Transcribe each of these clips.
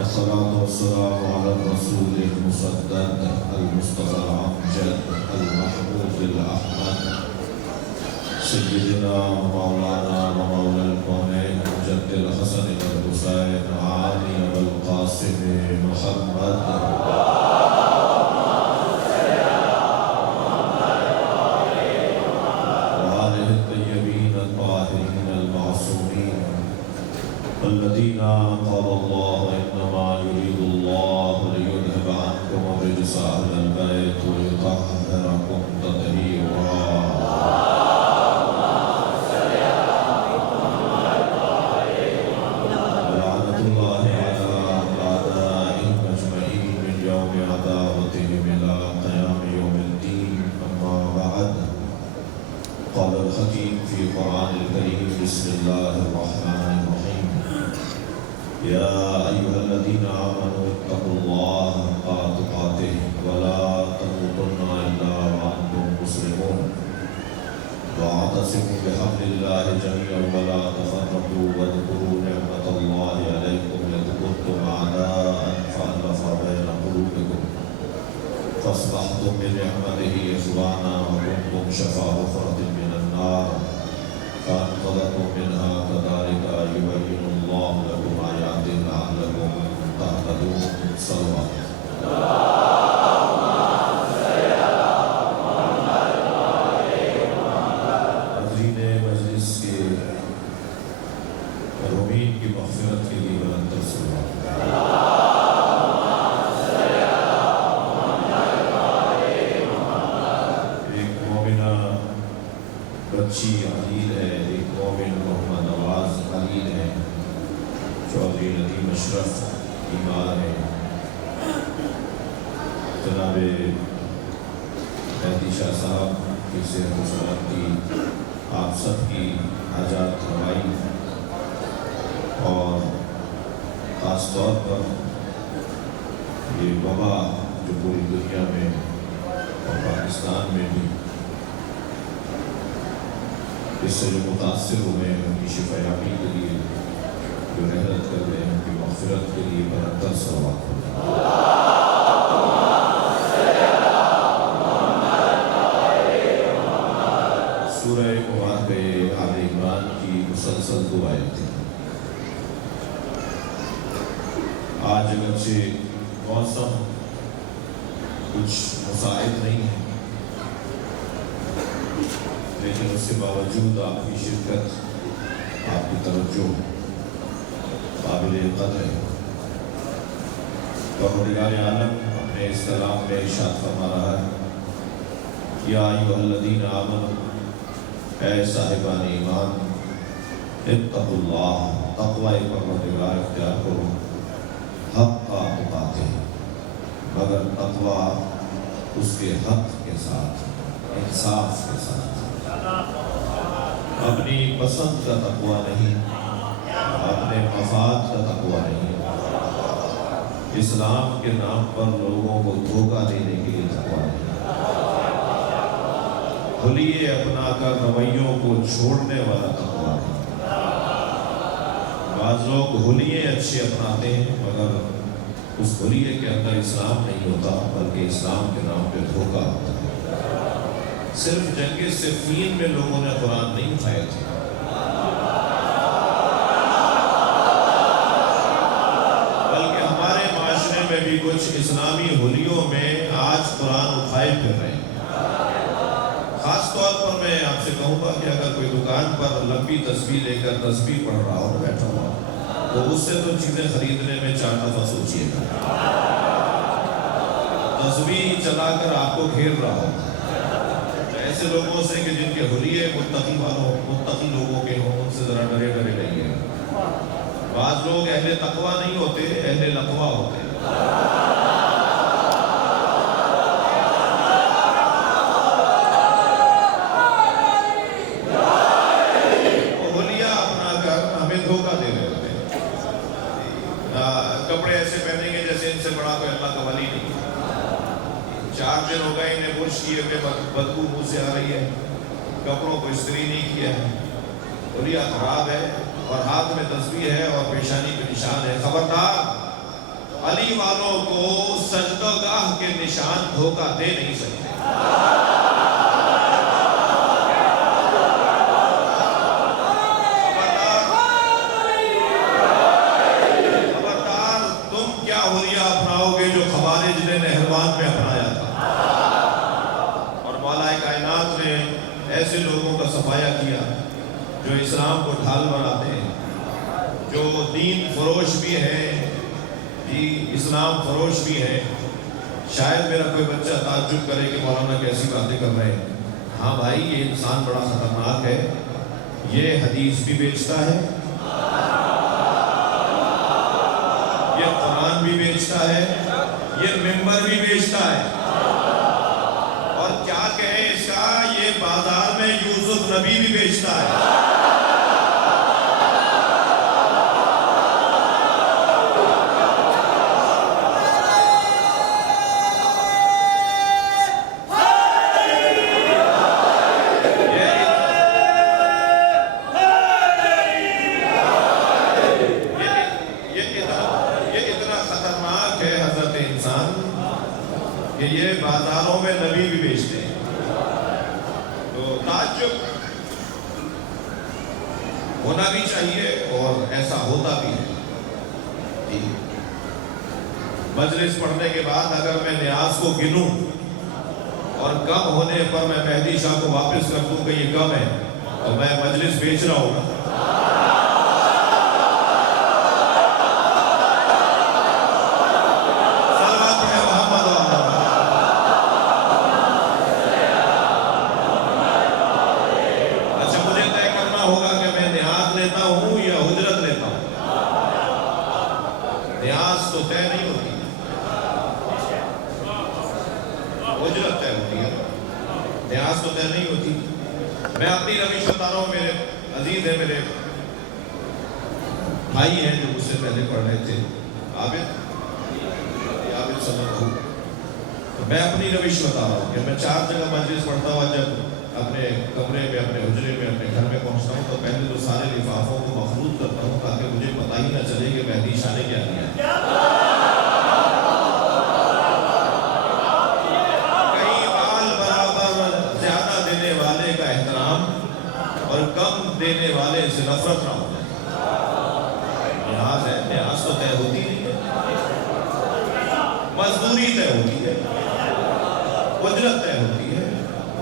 والصلاة والسلام على الرسول المسدد المصطفى الأمجد المحمود الأحمد سيدنا مولانا ومولى الكونين جد الحسن والحسين علي والقاسم محمد وآله الطيبين الطاهرين المعصومين الذين قال الله إنما يريد الله ليذهب عنكم الرجس أهل البيت ويطهركم تطهيرا لعنة الله على أعدائهم أجمعين من يوم عداوتهم إلى قيام يوم الدين أما بعد قال الحكيم في القرآن الكريم بسم الله الرحمن الرحيم يا أيها الذين آمنوا اتقوا الله حق تقاته ولا تموتن إلا وأنتم مسلمون واعتصموا بحبل الله جميعا ولا تفرقوا واذكروا نعمة الله عليكم إذ كنتم أعداء فألف بين قلوبكم فأصبحتم بنعمته إخوانا وكنتم شفا حفرة من النار فأنقذكم منها كذلك يبين الله لكم آياته لعلكم تهتدون صلوات حاضرین مجلس کے مرحومین کی مغفرت کے لیے بلندر صلوات ایک مومنہ بچی علیل ہے، ایک مومن محمد نواز علیل ہے، چودھری ندیم اشرف بیمار ہے، جناب مہدی شاہ صاحب کی صحت و سلامتی آپ سب کی حاجات روائی اور خاص طور پر یہ وبا جو پوری دنیا میں اور پاکستان میں بھی اس سے جو متاثر ہوئے ہیں ان کی شفایابی کے لیے جو رحلت کر رہے ہیں ان کی مغفرت کے لیے برابر صلوات ہوتا ہے۔ سورہ مبارکہ آل عمران کی مسلسل دعائیں تھیں۔ آج اگرچہ موسم کچھ مساعد نہیں ہے لیکن اس کے باوجود آپ کی شرکت، آپ کی توجہ قابل قدر ہے۔ پروردگار عالم اپنے اس کلام میں ارشاد فرما رہا ہے یا ایھا الذین آمنوا، اے صاحبان ایمان، اتقوا اللہ، تقوی پروردگار اختیار کرو، حق تقاتے، مگر تقوی اس کے حق کے ساتھ، انصاف کے ساتھ، اپنی پسند کا تقوی نہیں، اپنے مفاد کا تقوی نہیں، اسلام کے نام پر لوگوں کو دھوکہ دینے کے لیے تقوی نہیں، حلیے اپنا کر رویوں کو چھوڑنے والا تقوی نہیں۔ بعض لوگ حلیے اچھے اپناتے ہیں مگر اس حلیے کے اندر اسلام نہیں ہوتا بلکہ اسلام کے نام پہ دھوکہ ہوتا ہے۔ صرف جنگ صفین میں لوگوں نے قرآن نہیں اٹھائے تھے، بلکہ ہمارے معاشرے میں بھی کچھ اسلامی حلیوں میں آج قرآن اٹھائے پھر رہے ہیں۔ خاص طور پر میں آپ سے کہوں گا کہ اگر کوئی دکان پر لمبی تسبیح لے کر تسبیح پڑھ رہا ہو بیٹھا ہوا تو اس سے تو چیزیں خریدنے میں 4 دفعہ سوچیے گا۔ تسبیح چلا کر آپ کو گھیر رہا ہو، ایسے لوگوں سے کہ جن کے حلیے متقی لوگوں کے ہوں، ان سے ذرا ڈرے ڈرے رہیے گا۔ بعض لوگ اہل تقوی نہیں ہوتے، اہل لقوہ ہوتے ہیں۔ کپڑے ایسے پہنیں گے جیسے ان سے بڑا کوئی اللہ کا ولی نہیں۔ 4 دن ہو گئے انہیں برش کیے ہوئے، بدبو منہ سے آ رہی ہے، کپڑوں کو استری نہیں کیا ہے، حلیہ خراب ہے اور ہاتھ میں تسبیح ہے اور پیشانی پہ نشان ہے۔ خبردار، علی والوں کو سجدہ گاہ کے نشان دھوکہ دے نہیں سکتے۔ خبردار تم کیا حلیہ اپناؤ گے جو خوارج نے نہروان میں اپنایا تھا۔ اور مولا کائنات نے ایسے لوگوں کا صفایا کیا جو اسلام کو ڈھال بناتے ہیں، جو دین فروش بھی ہیں، اسلام فروش بھی ہے۔ شاید میرا کوئی بچہ تعجب کرے کہ مولانا کیسی باتیں کر رہے ہیں۔ ہاں بھائی، یہ انسان بڑا خطرناک ہے، یہ حدیث بھی بیچتا ہے، یہ قرآن بھی بیچتا ہے، یہ ممبر بھی بیچتا ہے، اور کیا کہیں اس کا، یہ بازار میں یوسف نبی بھی بیچتا ہے۔ کہ یہ بازاروں میں نبی بھی بیچتے ہیں، تو تعجب ہونا بھی چاہیے اور ایسا ہوتا بھی ہے۔ مجلس پڑھنے کے بعد اگر میں نیاز کو گنوں اور کم ہونے پر میں مہدی شاہ کو واپس کر دوں کہ یہ کم ہے، تو میں مجلس بیچ رہا ہوں۔ نیاز تو طے نہیں ہوتی، اجرت طے ہوتی ہے، نیاز تو طے نہیں ہوتی۔ میں اپنی روش بتا رہا ہوں، میرے عزیز ہیں، میرے بھائی ہیں جو مجھ سے پہلے پڑھ رہے تھے، عابد سمجھ ہوں، میں اپنی روش بتا رہا ہوں کہ میں 4 جگہ مجلس پڑھتا ہوں، جب اپنے کمرے میں، اپنے حجرے میں، اپنے گھر میں پہنچتا ہوں تو پہلے تو سارے لفافوں کو مخلوط کرتا ہوں تاکہ مجھے پتہ ہی نہ چلے کہ مہدی شاہ نے کیا کیا ہے۔ کہیں بال برابر زیادہ دینے والے کا احترام اور کم دینے والے سے نفرت نہ ہو جائے۔ نیاز ہے، نیاز تو طے ہوتی نہیں ہے، مزدوری طے ہوتی ہے، اجرت طے ہوتی ہے،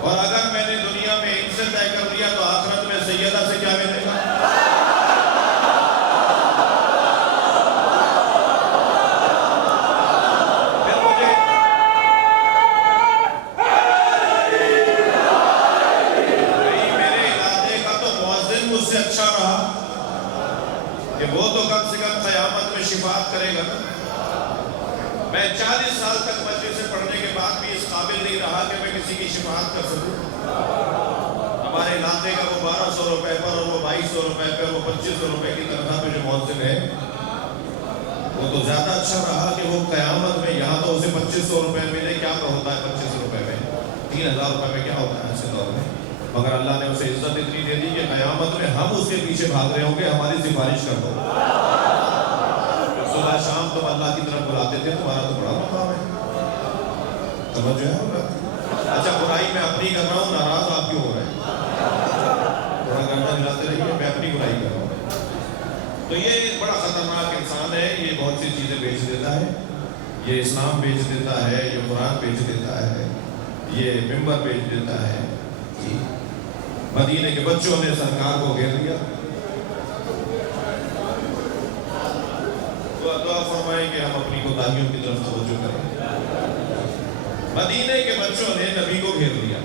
اور اگر میں نے دنیا میں ان سے طے کر دیا تو آخرت میں سیدہ سے کیا ملے گا؟ پھر مجھے میرے علاقے کا تو مؤذن مجھ سے اچھا رہا کہ وہ تو کم سے کم قیامت میں شفاعت کرے گا۔ میں 40 سال تک مجلس سے پڑھنے کے بعد بھی اس قابل نہیں رہا کہ میں کسی کی شفاعت کر سکوں۔ ہمارے علاقے کا وہ 1200 روپے پر اور وہ 2200 روپے پر، وہ 2500 روپے کی تنخواہ پہ جو مؤذن ہے، وہ تو زیادہ اچھا رہا کہ وہ قیامت میں، یہاں تو اسے 2500 روپے ملے، کیا ہوتا ہے 2500 روپے میں، 3000 روپے میں کیا ہوتا ہے ایسے دور میں، مگر اللہ نے اسے عزت اتنی دے دی کہ قیامت میں ہم اس کے پیچھے بھاگ رہے ہوں گے، ہماری سفارش کر دو۔ صبح شام تم اللہ کی طرف بلاتے تھے، تمہارا تو بڑا مقام ہے، توجہ ہے ہوگا۔ اچھا، برائی میں اپنی کر رہا ہوں، ناراض آپ کیوں ہو رہے ہیں؟ تھوڑا گردہ دلاتے رہیے، میں اپنی برائی کر رہا ہوں۔ تو یہ بڑا خطرناک انسان ہے، یہ بہت سی چیزیں بیچ دیتا ہے، یہ اسلام بیچ دیتا ہے، یہ قرآن بیچ دیتا ہے، یہ ممبر بیچ دیتا ہے۔ مدینے کے بچوں نے سرکار کو گھیر لیا۔ دعا فرمائیں کہ ہم اپنی کوتاہیوں کی طرف توجہ کریں۔ مدینے کے بچوں نے نبی کو گھیر لیا،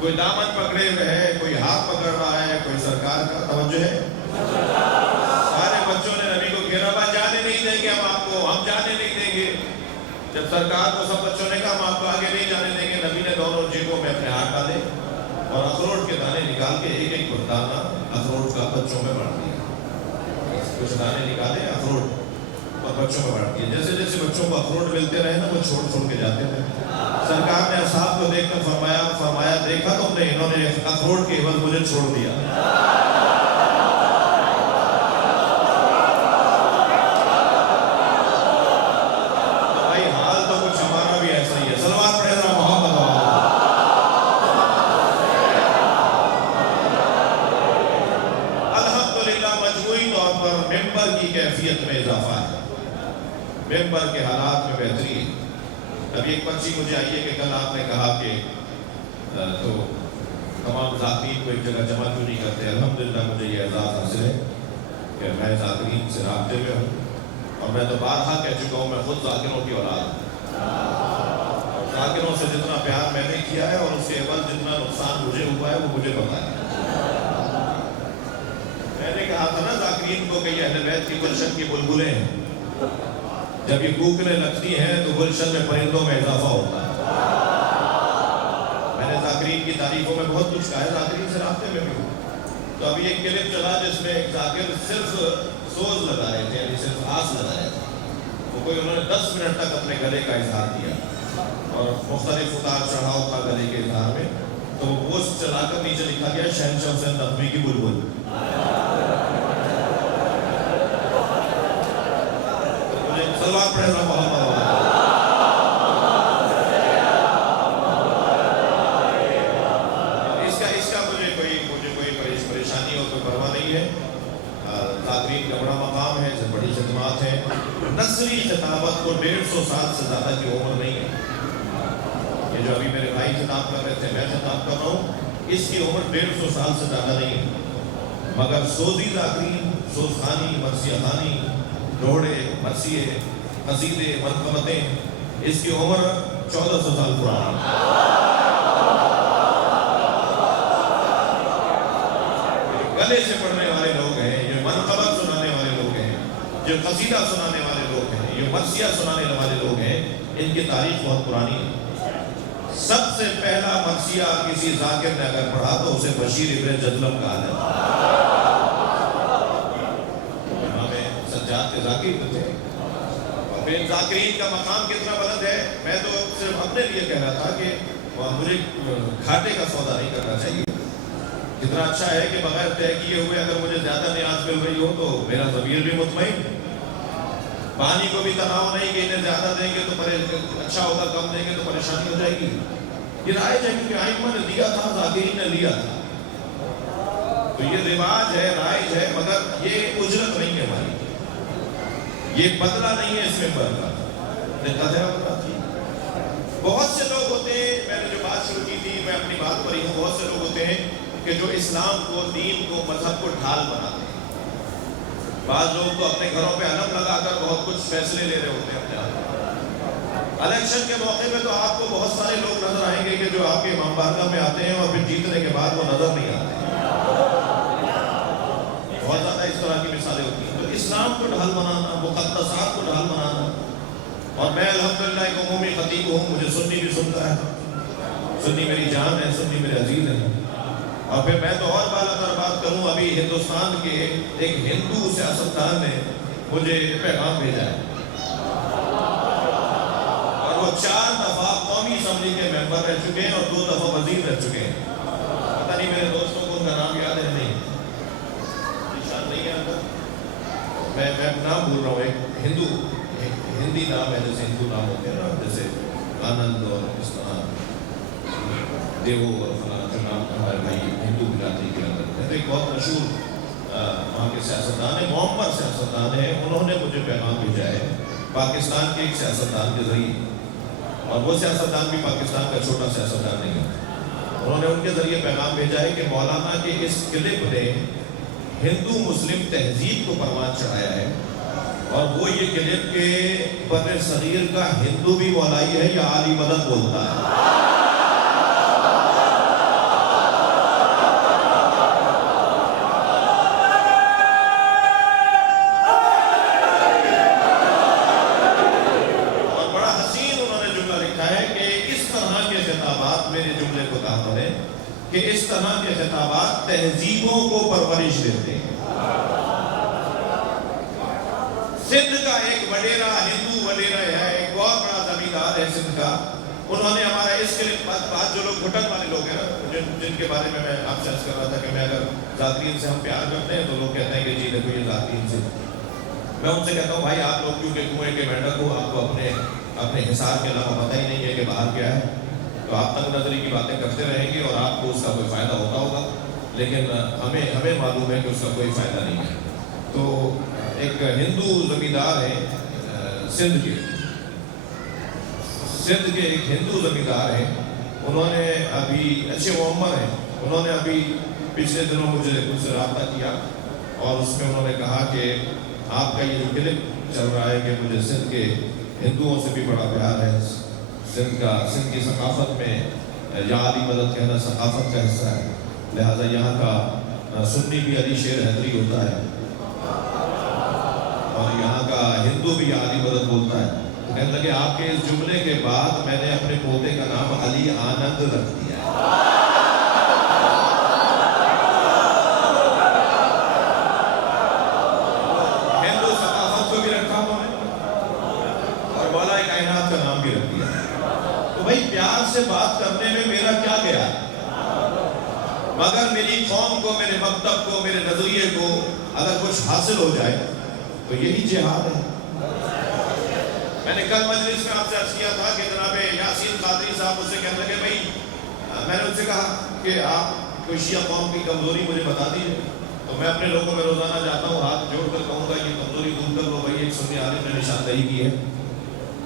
کوئی دامن پکڑے ہوئے ہے، کوئی ہاتھ پکڑ رہا ہے، کوئی سرکار کا توجہ ہے، سارے بچوں نے نبی کو گھیرا، بات جانے نہیں دیں گے ہم آپ کو، ہم جانے نہیں دیں گے۔ جب سرکار کو سب بچوں نے کہا ہم آپ کو آگے نہیں جانے دیں گے، نبی نے دونوں جیبوں میں اپنے ہاتھ ڈالے اور اخروٹ کے دانے نکال کے ایک ایک دانہ اخروٹ کا بچوں میں بانٹ دیا۔ کچھ دانے نکالے اخروٹ اور بچوں میں بانٹ دیا، جیسے جیسے بچوں کو اخروٹ ملتے رہے نا، وہ چھوڑ چھوڑ کے جاتے رہے۔ سرکار نے اصحاب کو دیکھ کر فرمایا دیکھا تم نے، انہوں نے اخروٹ کے عوض مجھے چھوڑ دیا۔ ممبر کے حالات میں بہتری ہے. ابھی ایک پرچی مجھے آئی ہے کہ کل آپ نے کہا کہ تو تمام ذاکرین کو ایک جگہ جمع کیوں نہیں کرتے. الحمدللہ مجھے یہ اعزاز حاصل ہے کہ میں ذاکرین سے رابطے میں ہوں، اور میں تو بارہا کہہ چکا ہوں میں خود ذاکروں کی اولاد ہوں. ذاکروں سے جتنا پیار میں نے کیا ہے اور اس کے عوض جتنا نقصان مجھے ہوا ہے وہ مجھے پتا ہے. میں نے کہا تھا نا ذاکرین کو کہ یہ اہل بیت کی گلشن کی بلبلیں ہیں، جب یہ کوکنے لگتی ہیں تو گلشن میں پرندوں میں اضافہ ہوتا ہے. میں نے ذاکرین کی تعریفوں میں بہت کچھ کہا ہے، ذاکرین سے رابطے میں بھی ہوں. تو ابھی ایک کلپ چلا جس میں ایک ذاکر صرف سوز لگا رہے تھے، یعنی صرف آس لگا رہے تھے. وہ کوئی انہوں نے 10 منٹ تک اپنے گلے کا اظہار کیا اور مختلف اتار چڑھاؤ تھا گلے کے اظہار میں. تو وہ پوسٹ چلا کر نیچے لکھا گیا شہنشاہ حسین نقوی کی بلبل. سلوات پڑھے رہا محمد اس کا مجھے کوئی پریشانی ہو تو پرواہ نہیں ہے. ذاکرین کا بڑا مقام ہے، بڑی خدمات ہیں. نثری خطابت کو 150 سال سے زیادہ کی عمر نہیں ہے. یہ جو ابھی میرے بھائی خطاب کر رہے تھے، میں خطاب کر رہا ہوں، اس کی عمر 150 سال سے زیادہ نہیں ہے. مگر سوزی ذاکرین، سوز خانی، مرثیہ خانی، ڈوڑے، مرثیے، قصیدے، منقبتیں، اس کی عمر 1400 سال پرانی ہے. گلے سے پڑھنے والے لوگ ہیں، جو منقبت سنانے والے لوگ ہیں، جو قصیدہ سنانے والے لوگ ہیں، جو مرثیہ سنانے والے لوگ ہیں، ان کی تاریخ بہت پرانی ہے. سب سے پہلا مرثیہ کسی ذاکر نے اگر پڑھا تو اسے بشیر ابن جدلم کہا جاتا ہے. امام سجاد کے ذاکر تھے. اور پھر ذاکرین کا مقام کتنا بلند ہے. میں تو صرف اپنے لیے کہہ رہا تھا کہ مجھے گھاٹے کا سودا نہیں کرنا چاہیے. کتنا اچھا ہے کہ بغیر طے کیے ہوئے اگر مجھے زیادہ نیاز مل رہی ہو تو میرا ضمیر بھی مطمئن. پانی کو بھی تناؤ نہیں کہ انہیں زیادہ دیں گے تو اچھا ہوگا، کم دیں گے تو پریشانی ہو جائے گی. یہ رائج ہے کیونکہ ائمہ نے دیا تھا، ذاکرین نے لیا تھا. تو یہ رواج ہے، رائج ہے، مگر یہ اجرت نہیں ہے ہماری. یہ بدلہ نہیں ہے اس ممبر کا. بہت سے لوگ ہوتے ہیں، میں نے جو بات شروع کی تھی میں اپنی بات پر ہی ہوں، بہت سے لوگ ہوتے ہیں کہ جو اسلام کو، دین کو، مذہب کو ڈھال بناتے ہیں. بعض لوگ تو اپنے گھروں پہ علم لگا کر بہت کچھ فیصلے لے رہے ہوتے ہیں اپنے آپ. الیکشن کے موقع پہ تو آپ کو بہت سارے لوگ نظر آئیں گے کہ جو آپ کے امام بارگاہ میں آتے ہیں اور پھر جیتنے کے بعد وہ نظر نہیں آتے. بہت زیادہ اس طرح کی مثالیں ہوتی ہیں. تو اسلام کو ڈھال بنانا، مقدسات کو ڈھال بنانا. اور میں الحمدللہ ایک عمومی خطیب ہوں، مجھے سنی بھی سنتا ہے. سنی میری جان ہے، سنی میرے عزیز ہیں. اور پھر میں تو اور بالا تر بات کروں، ابھی ہندوستان کے ایک ہندو سیاستدان نے مجھے پیغام بھیجا ہے اور وہ 4 دفعہ قومی اسمبلی کے ممبر رہ چکے ہیں اور 2 دفعہ وزیر رہ چکے ہیں. پتہ نہیں میرے دوستوں کو ان کا نام یاد ہے نہیں، نشان نہیں ہے اندر. میں نام بھول رہا ہوں. ایک ہندی نام ہے، جیسے ہندو نام ہوتے ہیں نا، جیسے آنند اور اس طرح دیو اور فلاں نام ہمارے بھائی ہندو برادری کے اندر ہے. تو ایک بہت مشہور وہاں کے سیاستدان ہیں، معمر سیاستدان ہیں. انہوں نے مجھے پیغام بھیجا ہے پاکستان کے ایک سیاستدان کے ذریعے، اور وہ سیاستدان بھی پاکستان کا چھوٹا سیاستدان نہیں ہے. انہوں نے ان کے ذریعے پیغام بھیجا ہے کہ مولانا کے اس کلپ نے ہندو مسلم تہذیب کو پروان چڑھایا ہے، اور وہ یہ کلپ کے بر صغیر کا ہندو بھی مولائی ہے یا عالی مدد بولتا ہے. کہ اس طرح کے خطابات تہذیبوں کو پرورش دیتے ہیں. سندھ کا ایک وڈیرا، ہندو وڈیرا ہے، ایک بہت بڑا زمیندار ہے سندھ کا. انہوں نے ہمارا اس کے لیے بات جو لوگ گھٹن والے لوگ ہیں نا، جن کے بارے میں آپ سے عرض کر رہا تھا کہ میں اگر ذاکرین سے ہم پیار کرتے ہیں تو لوگ کہتے ہیں کہ جی دیکھو یہ ذاکرین سے. میں ان سے کہتا ہوں بھائی آپ لوگ کیونکہ کنویں کے مینڈک ہو، آپ کو اپنے حصار کے علاوہ پتہ ہی نہیں ہے کہ باہر کیا ہے، تو آپ تنگ نظری کی باتیں کرتے رہیں گے اور آپ کو اس کا کوئی فائدہ ہوگا، لیکن ہمیں معلوم ہے کہ اس کا کوئی فائدہ نہیں ہے. تو ایک ہندو زمیندار ہے سندھ کے ایک ہندو زمیندار ہیں، انہوں نے ابھی اچھے معمر ہیں، انہوں نے ابھی پچھلے دنوں مجھے کچھ سے رابطہ کیا اور اس میں انہوں نے کہا کہ آپ کا یہ جو کلپ چل رہا ہے کہ مجھے سندھ کے ہندوؤں سے بھی بڑا پیار ہے، سندھ کی ثقافت میں یا علی مدد کہنا ثقافت کا حصہ ہے، لہٰذا یہاں کا سنی بھی علی شیر حیدری ہوتا ہے اور یہاں کا ہندو بھی علی مدد بولتا ہے۔ تو کہنے لگے آپ کے اس جملے کے بعد میں نے اپنے پوتے کا نام علی آنند رکھ دیا۔ ہندو ثقافت کو بھی رکھا ہوا ہے اور مولا کائنات کا نام بھی رکھ دیا۔ تو بھائی پیار سے بات کرنے میں میرا کیا گیا، مگر میری قوم کو، میرے مکتب کو، میرے نظریے کو اگر کچھ حاصل ہو جائے تو یہی جہاد ہے۔ میں نے کل مجلس میں آپ سے عرض کیا تھا کہ جناب یاسین قادری صاحب مجھ سے کہنے لگے بھائی، میں نے ان سے کہا کہ آپ کوئی شیعہ قوم کی کمزوری مجھے بتا دیجیے، تو میں اپنے لوگوں میں روزانہ جاتا ہوں، ہاتھ جوڑ کر کہوں گا یہ کمزوری دور کر لو بھائی، ایک سنی عالم نے نشاندہی کی ہے۔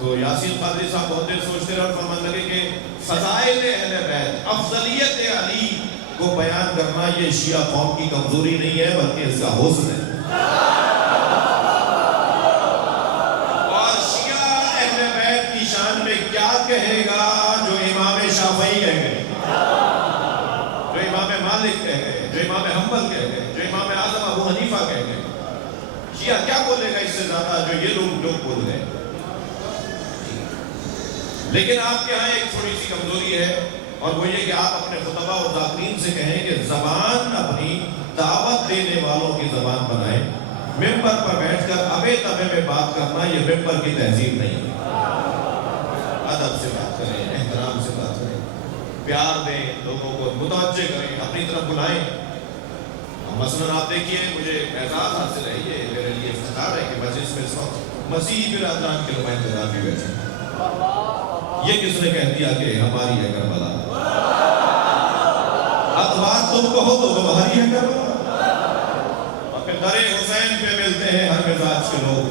تو یاسین قادری صاحب بہت دیر سوچتے رہے اور فرمانے لگے کہ فضائل اہل بیت، افضلیت علی کو بیان کرنا یہ شیعہ قوم کی کمزوری نہیں ہے بلکہ اس کا حسن ہے۔ اور شیعہ اہل بیت کی شان میں کیا کہے گا جو امام شافعی کہہ گئے، جو امام مالک کہہ گئے، جو امام حنبل کہہ گئے، جو امام اعظم ابو حنیفہ کہہ گئے، شیعہ کیا بولے گا اس سے زیادہ جو یہ لوگ بول گئے۔ لیکن آپ کے ہاں ایک تھوڑی سی کمزوری ہے اور وہ یہ کہ آپ اپنے خطبہ اور ذاکرین سے کہیں کہ زبان اپنی دعوت دینے والوں کی زبان بنائیں، ممبر پر بیٹھ کر ابے تبے میں بات کرنا یہ ممبر کی تہذیب نہیں ہے۔ ادب سے بات کریں، احترام سے بات کریں، پیار دیں، لوگوں کو متوجہ کریں، اپنی طرف بلائیں۔ مثلاً آپ دیکھیے مجھے اعزاز حاصل ہے، یہ میرے لیے افتخار ہے کہ مجلس میں اس وقت مسیحی برادران کے نمائندگان بھی بیٹھے ہیں۔ یہ کس نے کہہ دیا کہ ہماری ہے کربلا؟ حق بات تم کہو تو تمہاری ہے کربلا۔ اور پھر در حسین پہ ملتے ہیں ہر مزاج کے لوگ،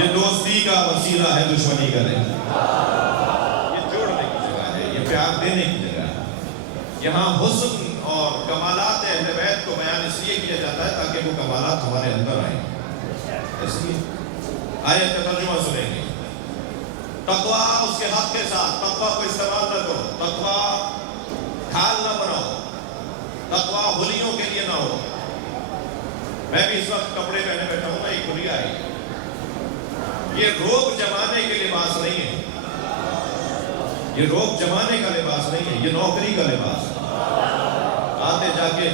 یہ دوستی کا وسیلہ ہے دشمنی کا نہیں، یہ جوڑنے کی جگہ ہے، یہ پیار دینے کی جگہ ہے۔ یہاں حسن اور کمالات اہل بیت کو بیان اس لیے کیا جاتا ہے تاکہ وہ کمالات ہمارے اندر آئیں۔ اس لیے آیت کا ترجمہ سنیں گے، تقویٰ اس کے حق کے ساتھ، تقویٰ کو استعمال نہ کرو، تقویٰ ڈھال نہ بناؤ، تقویٰ ہولیوں کے لیے نہ ہو۔ میں بھی اس وقت کپڑے پہنے بیٹھا ہوں، ایک ہولی آئی، یہ روب جمانے کے لباس نہیں ہے، یہ روب جمانے کا لباس نہیں ہے، یہ نوکری کا لباس ہے۔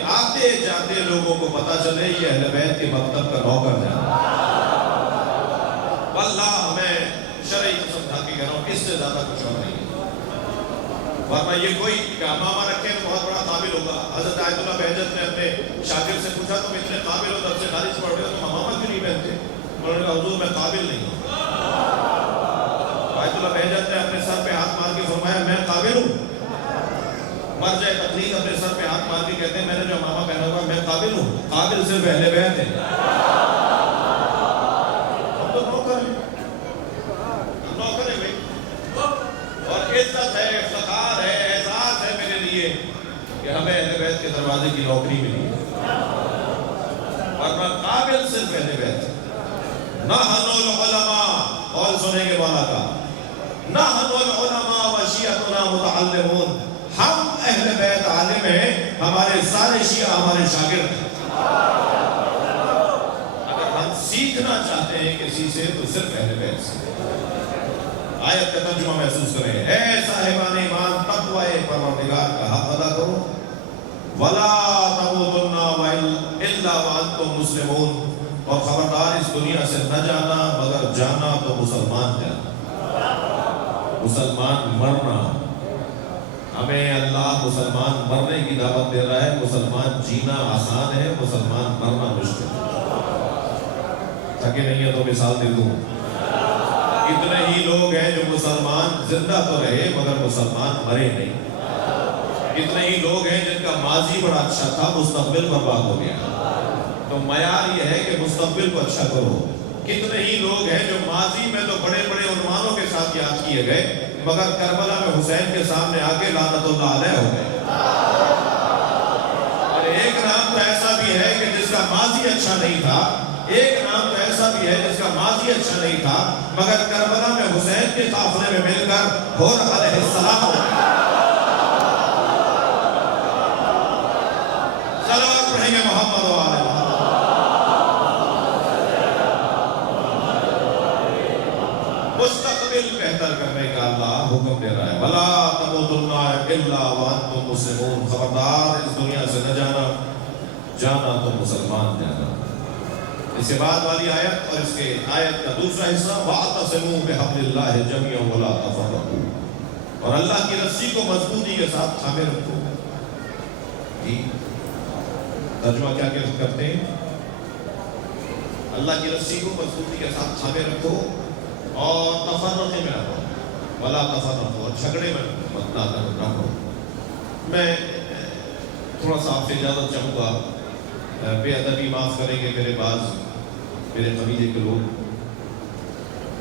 آتے جاتے لوگوں کو پتا چلے یہ اہل بیت کے مکتب کا نوکر جانا۔ واللہ ہمیں شرعی قسم تھا کہ کہہ رہا ہوں اس سے زیادہ کچھ اور نہیں، ورنہ یہ کوئی کہ امامہ رکھے تو بہت بڑا قابل ہوگا۔ حضرت آیت اللہ بہجت نے اپنے شاگرد سے پوچھا تم اتنے قابل ہو، تب سے خارج پڑھ رہے ہو، تم امامہ کیوں نہیں پہنتے؟ انہوں نے کہا حضور میں قابل نہیں ہوں۔ آیت اللہ بہجت نے اپنے سر پہ ہاتھ مار کے فرمایا میں قابل ہوں۔ مرجع تقلید اپنے سر پہ ہاتھ مار کے کہتے ہیں میں نے جو امامہ پہنا ہوا میں قابل ہوں۔ قابل صرف اہل بیت ہے، ہم تو نوکر ہیں، نوکر ہے بھائی۔ اور عزت ہے، افتخار ہے، اعزاز ہے میرے لیے کہ ہمیں اہل بیت کے دروازے کی نوکری ملی ہے، ورنہ قابل صرف اہل بیت۔ نحن العلماء، قول سنیں گے مولا کا، نحن العلماء وشیعتنا متعلمون، ہم اہل بیت عالم ہیں، ہمارے سارے شیعہ ہمارے شاگرد ہیں۔ اگر ہم سیکھنا چاہتے ہیں کسی سے تو صرف اہل بیت سے۔ آیت کا ترجمہ محسوس کریں، اے صاحبان ایمان تقوی پروردگار کا حق ادا کرو، وَلَا تَمُوتُنَّ إِلَّا وَأَنْتُمْ مُسْلِمُونَ، اور خبردار اس دنیا سے نہ جانا مگر جانا تو مسلمان جانا، مسلمان مرنا۔ ہمیں اللہ مسلمان مرنے کی دعوت دے رہا ہے، مسلمان جینا آسان ہے، مسلمان مرنا مشکل ہے۔ تھکے نہیں ہے تو مثال دے دوں، اتنے ہی لوگ ہیں جو مسلمان زندہ تو رہے مگر مسلمان مرے نہیں، اتنے ہی لوگ ہیں جن کا ماضی بڑا اچھا تھا، مستقبل برباد ہو گیا۔ تو معیار یہ ہے کہ مستقبل کو اچھا کرو، کتنے ہی لوگ ہیں جو ماضی میں تو بڑے بڑے عنوانوں کے ساتھ یاد کیے گئے، مگر کربلا میں حسین کے سامنے آگے لعنت اللہ علیہ ہو گئے۔ اور ایک نام تو ایسا بھی ہے کہ جس کا ماضی اچھا نہیں تھا، ایک نام تو ایسا بھی ہے جس کا ماضی اچھا نہیں تھا، مگر کربلا میں حسین کے قافلے میں مل کر حور علیہ السلام ہو گئے۔ صلوات پڑھیں گے محمد و آل محمد۔ مستقبل بہتر کرنے کا اللہ حکم دے رہا ہے، وَلَا تَمُوتُنَّ إِلَّا وَأَنْتُمْ مُسْلِمُونَ، خبردار اس دنیا سے نہ جانا، جانا تو مسلمان جانا۔ اس کے بعد والی آیت اور اس کے آیت کا دوسرا حصہ وَاعْتَصِمُوا بِحَبْلِ اللَّهِ جَمِيعًا وَلَا تَفَرَّقُوا، اور اللہ کی رسی کو مضبوطی کے ساتھ تھامے رکھو۔ ترجمہ کیا کرتے ہیں؟ اللہ کی رسی کو مضبوطی کے ساتھ تھامے رکھو اور تفرقے میں رہو، ولا تفرقوا، اور جھگڑے میں مت نہ ہو۔ میں تھوڑا سا آپ سے اجازت چاہوں گا، بے ادبی معاف کریں گے میرے قبیلے کے لوگ،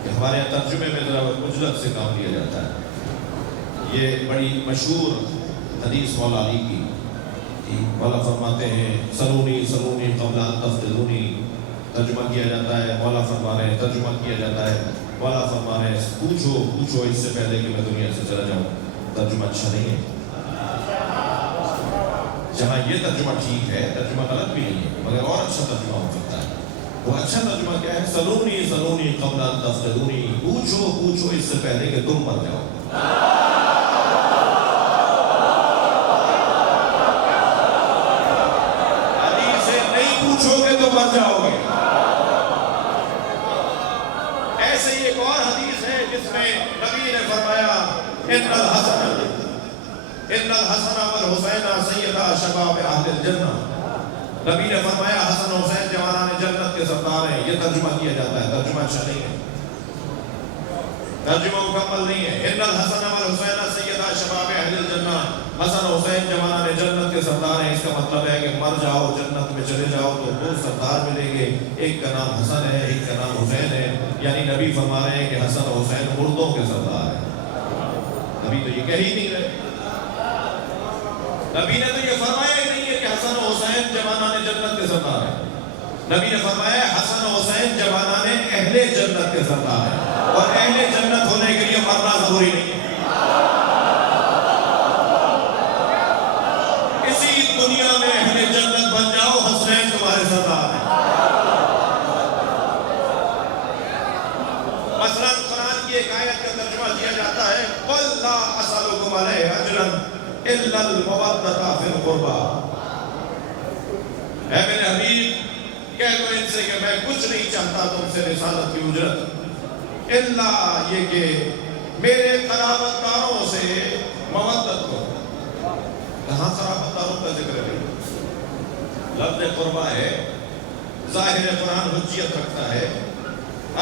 کہ ہمارے یہاں ترجمے میں ذرا عجلت سے کام لیا جاتا ہے۔ یہ بڑی مشہور حدیث مولا علی کی، مولا فرماتے ہیں سلونی سلونی قبل ان تفتنونی، ترجمہ کیا جاتا ہے، مولا فرما رہے ہیں، ترجمہ کیا جاتا ہے، مولا فرما رہے ہیں پوچھو پوچھو اس سے پہلے کہ میں دنیا سے چلا جاؤں۔ ترجمہ اچھا نہیں ہے، جہاں یہ ترجمہ ٹھیک ہے، ترجمہ غلط بھی نہیں ہے، مگر اور اچھا ترجمہ ہو سکتا ہے۔ وہ اچھا ترجمہ کیا ہے؟ سلونی سلونی قبل ان تفتنونی، پوچھو پوچھو اس سے پہلے کہ تم مر جاؤ۔ پوچھو گے تو مر جاؤ گے۔ ایسے ہی ایک اور حدیث ہے جس میں نبی نے فرمایا ان الحسن والحسین سیدا شباب اہل الجنہ، نبی نے فرمایا حسن و حسین جوانان جنت کے سردار ہیں۔ یہ ترجمہ کیا جاتا ہے، ترجمہ اچھا نہیں ہے، ترجمہ مکمل نہیں ہے۔ ان الحسن والحسین سیدا شباب اہل الجنہ، حسن و حسین جوانان جنت کے سردار ہیں۔ اس کا مطلب ہے کہ مر جاؤ جنت میں چلے جاؤ تو دو سردار ملیں گے، ایک کا نام حسن ہے، ایک کا نام حسین ہے۔ یعنی نبی فرما رہے ہیں کہ حسن و حسین مردوں کے سردار ہیں۔ نبی تو یہ کہہ ہی نہیں رہے، نبی نے تو یہ فرمایا ہی نہیں ہے کہ حسن و حسین جوانان جنت کے سردار ہیں۔ نبی نے فرمایا حسن و حسین جوانان اہل جنت کے سردار ہیں، اور اہل جنت ہونے کے لیے مرنا ضروری نہیں ہے۔ اسی دنیا میں اہل جنت بن جاؤ، حسنین تمہارے سردار ہیں۔ مثلا قرآن کی ایک آیت کا ترجمہ کیا جاتا ہے قُلْ لَا أَسْأَلُكُمْ عَلَيْهِ أَجْرًا إِلَّا الْمَوَدَّةَ فِي الْقُرْبَى، اے میرے حبیب کہہ دو ان سے کہ میں کچھ نہیں چاہتا تم سے رسالت کی اجرت، الا یہ کہ میرے قرابت داروں سے مودت کو۔ کہاں قرابت داروں کا ذکر ہے؟ لفظ قربہ ہے، ظاہر قرآن حجیت رکھتا ہے،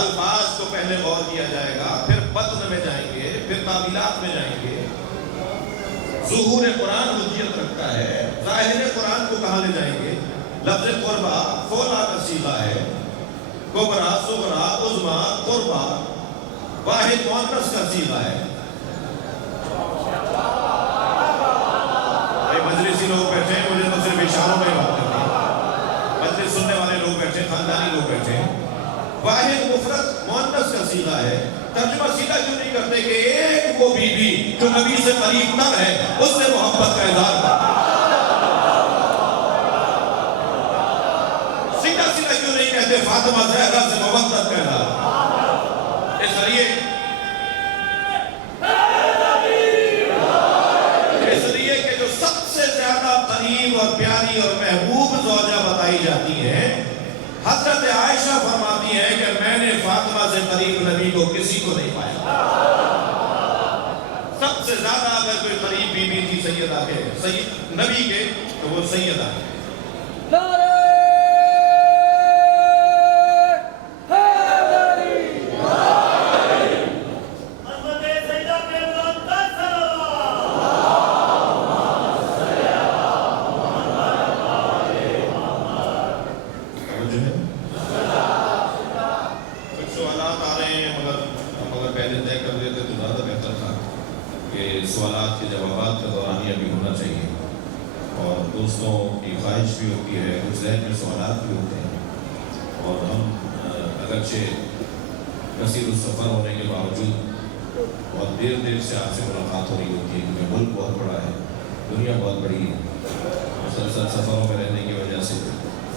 الفاظ کو پہلے غور کیا جائے گا، پھر بطن میں جائیں گے، پھر تعبیلات میں جائیں گے۔ ظہور قرآن حجیت رکھتا ہے، ظاہر قرآن کو کہاں لے جائیں گے؟ لفظ قربہ فولا کا صیغہ ہے، کبرا صغرا عظما قربہ واحد مؤنث کا صیغہ ہے۔ مجلسی لوگ بیٹھے ہیں، مجھے تو صرف اشاروں میں بات کرنی ہے، مجلس سننے والے لوگ بیٹھے ہیں، خاندانی لوگ بیٹھے ہیں۔ واحد مفرد مؤنث کا صیغہ ہے، ترجمہ سیدھا کیوں نہیں کرتے کہ ایک وہ بیوی جو نبی سے قریب تر ہے اس سے محبت کا اظہار کرتا ہے؟ سیدھا سیدھا کیوں نہیں کہتے فاطمہ زہرا سے محبت کا اظہار؟ اس لیے کہ جو سب سے زیادہ قریب اور پیاری اور محبوب زوجہ بتائی جاتی ہے، حضرت عائشہ فرماتی ہے کہ میں نے فاطمہ سے قریب نبی کو کسی کو نہیں پایا۔ سب سے زیادہ اگر کوئی قریب بیوی تھی سیدہ کے نبی کے تو وہ سیدہ ہے۔ پہلے طے کر دیتے تو زیادہ بہتر تھا کہ سوالات کے جوابات کا دورانیہ بھی ہونا چاہیے، اور دوستوں کی خواہش بھی ہوتی ہے، کچھ ذہن میں سوالات بھی ہوتے ہیں، اور ہم اگرچہ کثیر السفر ہونے کے باوجود بہت دیر سے آپ سے ملاقات ہو رہی ہوتی ہے، کیونکہ ملک بہت بڑا ہے، دنیا بہت بڑی ہے، مسلسل سفروں میں رہنے کی وجہ سے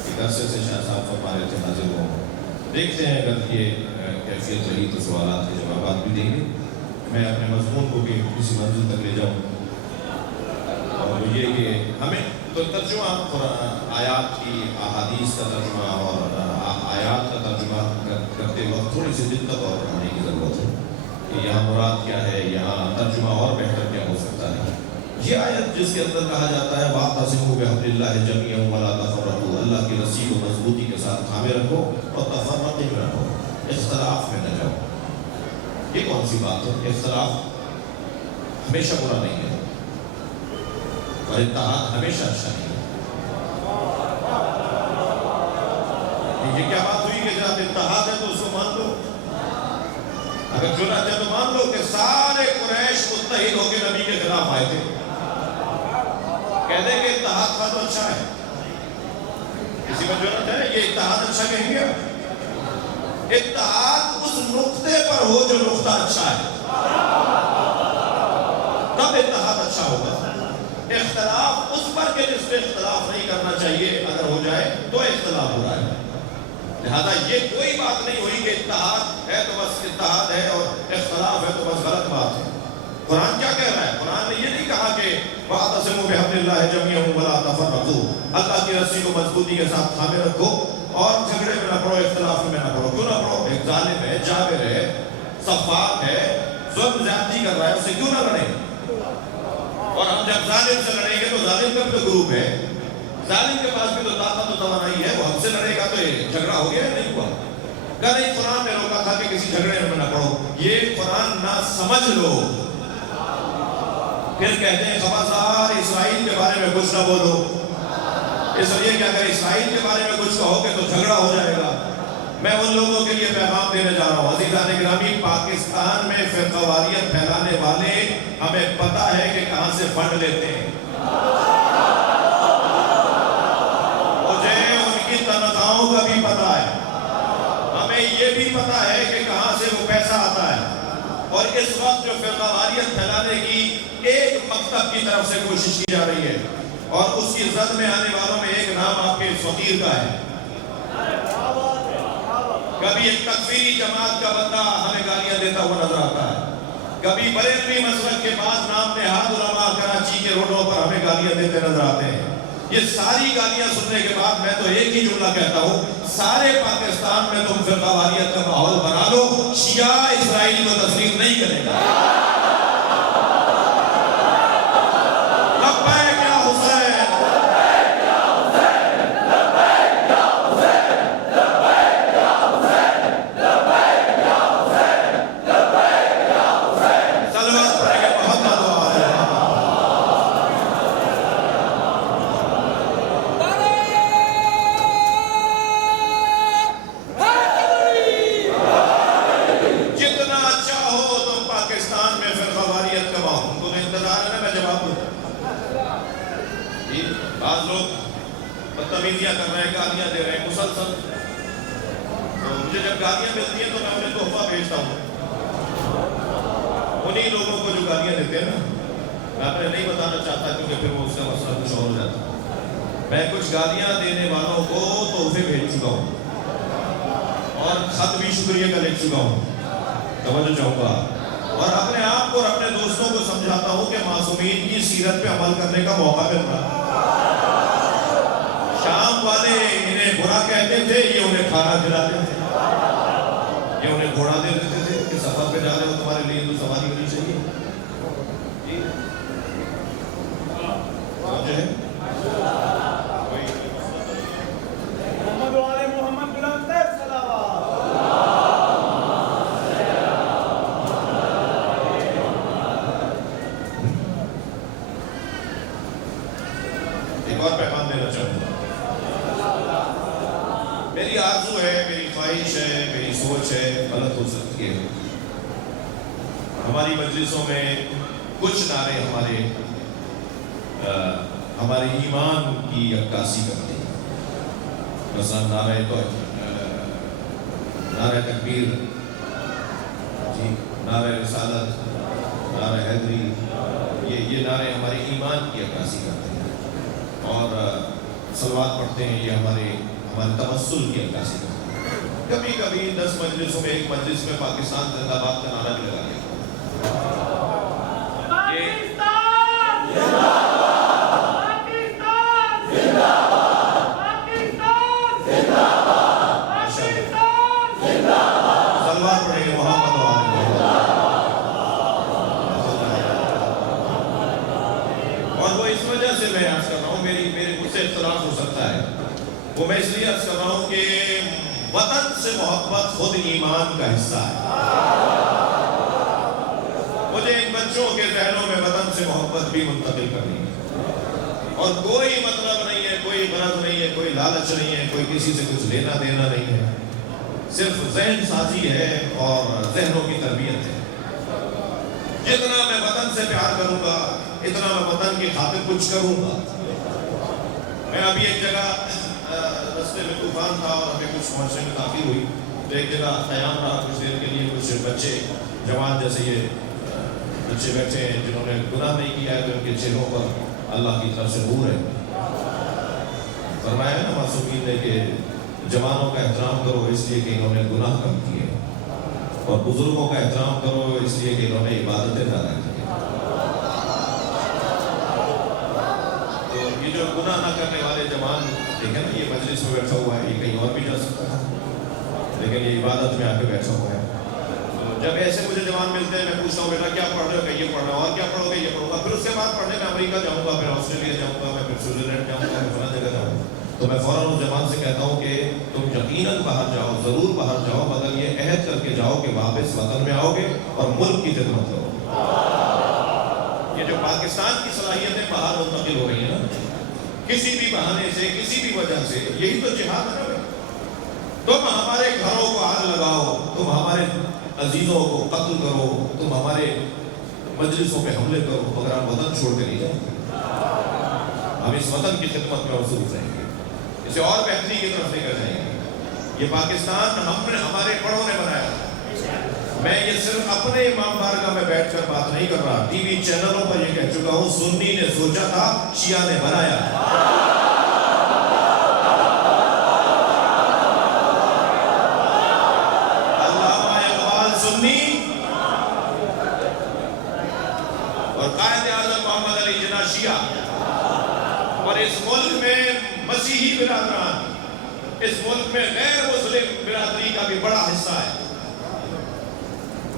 ایک عرصے سے شاہ صاحب فرما رہے تھے حاضر ہوں، دیکھتے ہیں اگر یہ کیفیت رہی تو سوالات کے جوابات بھی دیں گے۔ میں اپنے مضمون کو بھی کسی منزل تک لے جاؤں، اور یہ کہ ہمیں تو ترجمہ آیات کی، احادیث کا ترجمہ اور آیات کا ترجمہ کرتے وقت تھوڑی سی دقت اور ہونے کی ضرورت ہے کہ یہاں مراد کیا ہے، یہاں ترجمہ اور بہتر کیا ہو سکتا ہے۔ یہ آیت جس کے اندر کہا جاتا ہے وَاعْتَصِمُوا بِحَبْلِ اللَّهِ جَمِيعًا وَلَا تَفَرَّقُوا، اللہ کی رسی کو مضبوطی کے ساتھ تھامے رکھو اور تفرق میں رکھو، اختلاف میں نہ جاؤ۔ یہ کون سی بات ہے؟ اختلاف ہمیشہ برا نہیں ہے اور اتحاد ہمیشہ اچھا نہیں ہے۔ یہ کیا بات ہوئی کہ جب اتحاد ہے تو اس کو مان لو، اگر جرأت ہے تو مان لو کہ سارے قریش متحد ہو کے نبی کے خلاف آئے تھے، کہہ دیں کہ اتحاد تھا تو اچھا ہے، کسی میں جرأت ہے یہ اتحاد اچھا کہیں گے؟ اتحاد اس نقطے پر ہو جو نقطہ اچھا ہے، تب اتحاد اچھا ہوگا۔ اختلاف اس پر کہ جس پہ اختلاف نہیں کرنا چاہیے اگر ہو جائے تو اختلاف ہو رہا ہے، لہذا یہ کوئی بات نہیں ہوئی کہ اتحاد ہے تو بس اتحاد ہے اور اختلاف ہے تو بس غلط بات ہے۔ قرآن کیا کہہ رہا ہے؟ قرآن نے یہ نہیں کہا کہ وَاعْتَصِمُوا بِحَبْلِ اللَّهِ جَمِيعًا وَلَا تَفَرَّقُوا، اللہ کی رسی کو مضبوطی کے ساتھ تھامے رکھو اور جھگڑے میں نہ پڑو، اختلاف میں نہ پڑو۔ کیوں نہ پڑو؟ ایک ظالم ہے، جابر ہے، صفاق ہے، ظلم زیادتی کر رہا ہے، اسے کیوں نہ لڑیں؟ اور ہم جب ظالم سے لڑیں گے تو ظالم کا بھی تو گروپ ہے، ظالم کے پاس بھی تو طاقت و توانائی ہے، وہ ہم سے لڑے گا تو یہ جھگڑا ہو گیا نہیں ہوا؟ کہ نہیں، قرآن نے روکا تھا کہ کسی جھگڑے میں نہ پڑو۔ یہ قرآن نہ سمجھ لو، پھر کہتے ہیں خبردار اسرائیل کے بارے میں کچھ نہ بولو، اس لیے کہ اگر اسرائیل کے بارے میں کچھ کہو گے تو جھگڑا ہو جائے گا۔ میں ان لوگوں کے لیے پیغام دینے جا رہا ہوں، عزیزان گرامی، پاکستان میں فرقہ واریت پھیلانے والے ہمیں پتہ ہے کہ کہاں سے فنڈ لیتے ہیں، مجھے ان کی تنخواہوں کا بھی پتہ ہے، ہمیں یہ بھی پتہ ہے کہ کہاں سے وہ پیسہ آتا ہے، اور اس وقت جو فرقہ واریت پھیلانے کی ایک مکتب کی طرف سے کوشش کی جا رہی ہے، اور اس کی زد میں آنے والوں میں ایک نام آپ کے فقیر کا ہے۔ کبھی ایک تکفیری جماعت کا بندہ ہمیں گالیاں دیتا ہوا نظر آتا ہے، کبھی بریلوی مسلک کے بعد نام نہاد علماء کراچی کے روڈوں پر ہمیں گالیاں دیتے نظر آتے ہیں۔ یہ ساری گالیاں سننے کے بعد میں تو ایک ہی جملہ کہتا ہوں، سارے پاکستان میں تم فرقہ واریت کا ماحول بنا لو، شیعہ اسرائیل کو تسلیم نہیں کرے گا۔ لبیک یا حسین، بعض لوگ بدتمیزیاں کر رہے ہیں، گالیاں دے رہے ہیں مسلسل، تو مجھے جب گالیاں ملتی ہیں تو میں انہیں تحفہ بھیجتا ہوں انہی لوگوں کو جو گالیاں دیتے ہیں نا، میں اپنے نہیں بتانا چاہتا کیونکہ پھر وہ اس کا مسئلہ کچھ اور ہو جاتا ہے۔ میں کچھ گالیاں دینے والوں کو تحفے بھیج چکا ہوں اور خط بھی شکریہ کا لکھ چکا ہوں، توجہ چاہوں گا، اور اپنے آپ کو اور اپنے دوستوں کو سمجھاتا ہوں کہ معصومین کی سیرت پہ عمل کرنے کا موقع مل رہا ہے۔ شام والے انہیں برا کہتے تھے، یہ انہیں کھانا کھلاتے تھے، یہ انہیں گھوڑا دے دیتے تھے کہ سفر پہ جا رہے ہو تمہارے لیے تو سواری ہونی چاہیے۔ ایک اور پیغام دینا چاہوں گا، میری آرزو ہے، میری خواہش ہے، میری سوچ ہے، غلط ہو سکتی ہے، ہماری مجلسوں میں کچھ نعرے ہمارے ایمان کی عکاسی کرتے ہیں. مثلا نعرہ تکبیر، جی، نعرہ رسالت، نعرہ حیدری، یہ نعرے ہمارے ایمان کی عکاسی کرتے ہیں. اور صلوات پڑھتے ہیں، یہ ہمارے تمثل کی عکاسی کرتے ہیں. کبھی کبھی 10 مجلسوں میں ایک مجلس میں پاکستان زندہ باد کا نعرہ بھی لگا دیا. میں عرض کر رہا ہوں، میرے مجھ سے اختلاف ہو سکتا ہے، وہ میں اس لیے عرض کر رہا ہوں کہ وطن سے محبت خود ایمان کا حصہ ہے. مجھے ان بچوں کے ذہنوں میں وطن سے محبت بھی منتقل کرنی ہے، اور کوئی مطلب نہیں ہے، کوئی غرض نہیں ہے، کوئی لالچ نہیں ہے، کوئی کسی سے کچھ لینا دینا نہیں ہے. صرف ذہن سازی ہے اور ذہنوں کی تربیت ہے. جتنا میں وطن سے پیار کروں گا اتنا میں وطن کی خاطر کچھ کروں گا. میں ابھی ایک جگہ رستے میں طوفان تھا اور ہمیں کچھ پہنچنے میں تاخیر ہوئی، تو ایک جگہ قیام رہا کچھ دیر کے لیے. کچھ بچے جوان جیسے یہ بچے بیٹھے ہیں جنہوں نے گناہ نہیں کیا ہے، تو ان کے چہروں پر اللہ کی طرف سے نور ہے. فرمایا ہے نا معصومین نے کہ جوانوں کا احترام کرو اس لیے کہ انہوں نے گناہ کم کیے، اور بزرگوں کا احترام کرو اس لیے کہ انہوں نے عبادتیں زیادہ کی. جو گناہ نہ کرنے والے جوان دیکھیں نا، یہ مجلس میں بیٹھا ہوا ہے، یہ کہیں اور بھی جا سکتا ہے، لیکن یہ عبادت میں آ کے بیٹھا ہوا ہے. جب ایسے مجھے جوان ملتے ہیں، میں پوچھتا ہوں بیٹا کیا پڑھ رہے ہو؟ کہ یہ پڑھ رہا ہوں. اور کیا پڑھو گے؟ یہ پڑھوں گا. پھر اس کے بعد پڑھنے میں امریکہ جاؤں گا، پھر آسٹریلیا جاؤں گا، میں پھر سوئٹزرلینڈ جاؤں گا، میں فلاں جگہ جاؤں گا. تو میں فوراً اس جوان سے کہتا ہوں کہ تم یقیناً باہر جاؤ، ضرور باہر جاؤ، مگر یہ عہد کر کے جاؤ کہ واپس وطن میں آؤ گے اور ملک کی خدمت کرو گے. یہ جو پاکستان کی صلاحیتیں باہر منتقل ہو رہی ہیں نا، کسی بھی بہانے سے، کسی بھی وجہ سے، یہی تو جہاد ہے. تم ہمارے گھروں کو آگ لگاؤ، تم ہمارے عزیزوں کو قتل کرو، تم ہمارے مجلسوں پہ حملے کرو، مگر ہم وطن چھوڑ کے نہیں جائیں. ہم اس وطن کی خدمت میں مصروف رہیں گے، اسے اور بہتری کی طرف لے کر جائیں گے. یہ پاکستان ہمارے بڑوں نے بنایا. میں یہ صرف اپنے امام بارگاہ میں بیٹھ کر بات نہیں کر رہا، ٹی وی چینلوں پر یہ کہہ چکا ہوں، سنی نے سوچا تھا، شیعہ نے بنایا. علامہ اقبال سنی اور قائد اعظم محمد علی جناح شیعہ. اور اس ملک میں مسیحی برادران، اس ملک میں غیر مسلم برادری کا بھی بڑا حصہ ہے.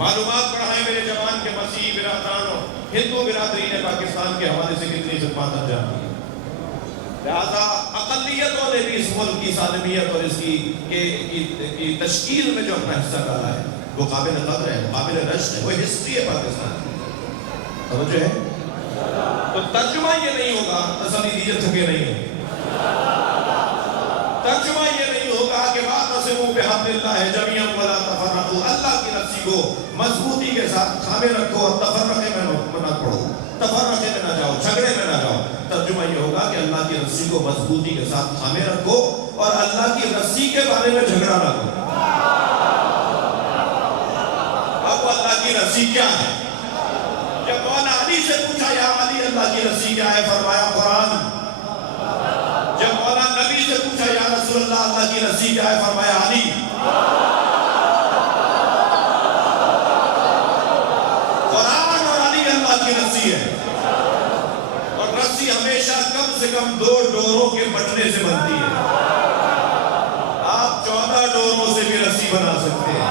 معلومات بڑھائیں میرے جوان کے مسیحی برادران اور ہندو برادری نے پاکستان کے حوالے سے کتنی خدمات انجام دی. لہذا اقلیتوں نے بھی اس ملک کی سالمیت اور اس کی تشکیل میں جو اپنا حصہ ڈالا ہے، وہ قابل قدر ہے، قابل رشک ہے، وہ ہسٹری ہے پاکستان کی. توجہ ہے؟ تو ترجمہ یہ نہیں ہوگا تسلی دیجیے تھکے نہیں ہیں. ترجمہ یہ نہیں ہوگا کہ واعتصموا بحبل اللہ جمیعا ولا تفرقوا، اللہ کی رسی کو مضبوطی کے ساتھ تھامے رکھو اور تفرقے میں نہ پڑو، تفرقے میں نہ جاؤ، جھگڑے میں نہ جاؤ. ترجمہ یہ ہوگا کہ اللہ کی رسی کو مضبوطی کے ساتھ تھامے رکھو اور اللہ کی رسی کے بارے میں جھگڑا نہ کرو. اب اللہ کی رسی کیا ہے؟ جب مولا علی سے پوچھا یا علی اللہ کی رسی کیا ہے، فرمایا قرآن. جب مولا نبی سے پوچھا یا رسول اللہ اللہ کی رسی کیا ہے، فرمایا علی. قرآن اور علی اللہ کی رسی ہے. اور رسی ہمیشہ کم سے کم 2 ڈوروں کے بٹنے سے بنتی ہے. آپ 14 ڈوروں سے بھی رسی بنا سکتے ہیں.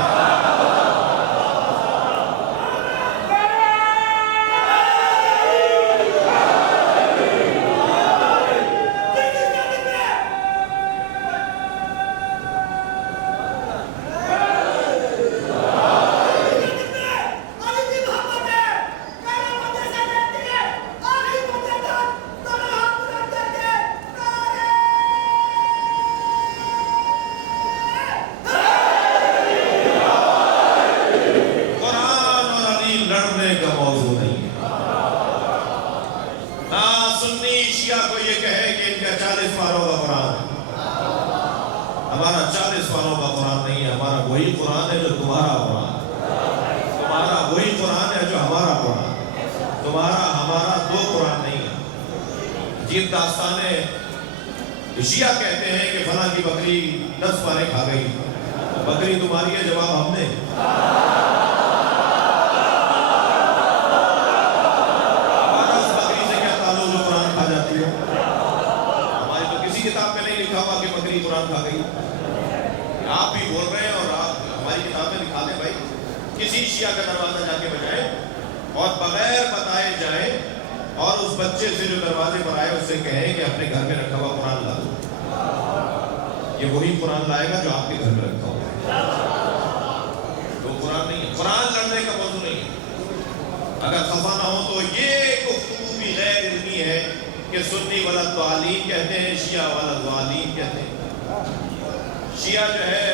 لڑنے کا موضوع نہیں ہے۔ سنی شیعہ کو یہ کہے کہ ان کا 40 پاروں کا قرآن ہے، ہمارا 40 پاروں کا قرآن نہیں ہے، ہمارا وہی قرآن ہے جو تمہارا قرآن ہے، تمہارا وہی قرآن ہے جو ہمارا قرآن ہے، تمہارا ہمارا دو قرآن نہیں ہے۔ عجیب داستان ہے، شیعہ کہتے ہیں کہ فلاں کی بکری 10 پارے کھا گئی، بکری تمہاری ہے، جواب ہم نے۔ ہمارا اس بکری سے کیا تعلق جو قرآن کھا جاتی ہے؟ ہماری تو کسی کتاب میں نہیں لکھا ہوا کہ بکری قرآن کھا گئی۔ آپ بھی بول رہے ہیں اور آپ ہماری کتاب میں لکھا دیں بھائی، کسی شیعہ کا دروازہ جا کے بجائے اور بغیر بتائے جائے اور اس بچے سے جو دروازے پر آئے اس سے کہیں کہ اپنے گھر میں رکھا ہوا قرآن لا دو، یہ وہی قرآن لائے گا جو آپ کے گھر میں رکھا ہوا ہے۔ تو قرآن نہیں ہے، قرآن لڑنے کا موضوع نہیں ہے۔ اگر خفا نہ ہو تو یہ گفتگو بھی غیر علمی ہے کہ سنی ولد ضالین کہتے ہیں، شیعہ ولد ضالین کہتے ہیں۔ شیعہ جو ہے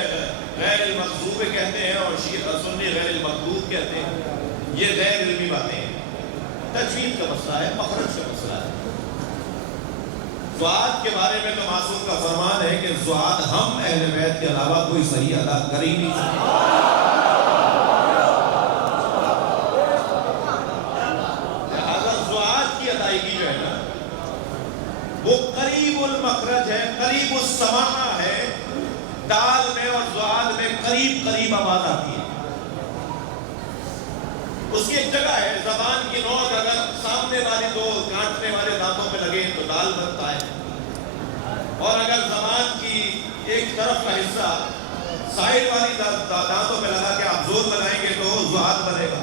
غیر المغضوب کہتے ہیں اور سنی غیر المغضوب کہتے ہیں۔ یہ غیر علمی باتیں ہیں، تجوید کا مسئلہ ہے، مخرج کا مسئلہ ہے۔ ذوات کے بارے میں تو معصوم کا فرمان ہے کہ ذوات ہم اہل بیت کے علاوہ کوئی صحیح ادا کر ہی نہیں سکتا۔ لہذا ذوات کی ادائیگی جو ہے نا وہ قریب المخرج ہے، قریب السماع ہے، دال میں اور ذوات میں قریب قریب آواز آتی ہے۔ اس کی ایک جگہ ہے، زبان کی نوک اگر سامنے والی دو کاٹنے والے دانتوں پہ لگے تو دال بنتا ہے، اور اگر زبان کی ایک طرف کا حصہ سائڈ والی دانتوں پہ لگا کے آپ زور لگائیں گے تو ذوات بنے گا۔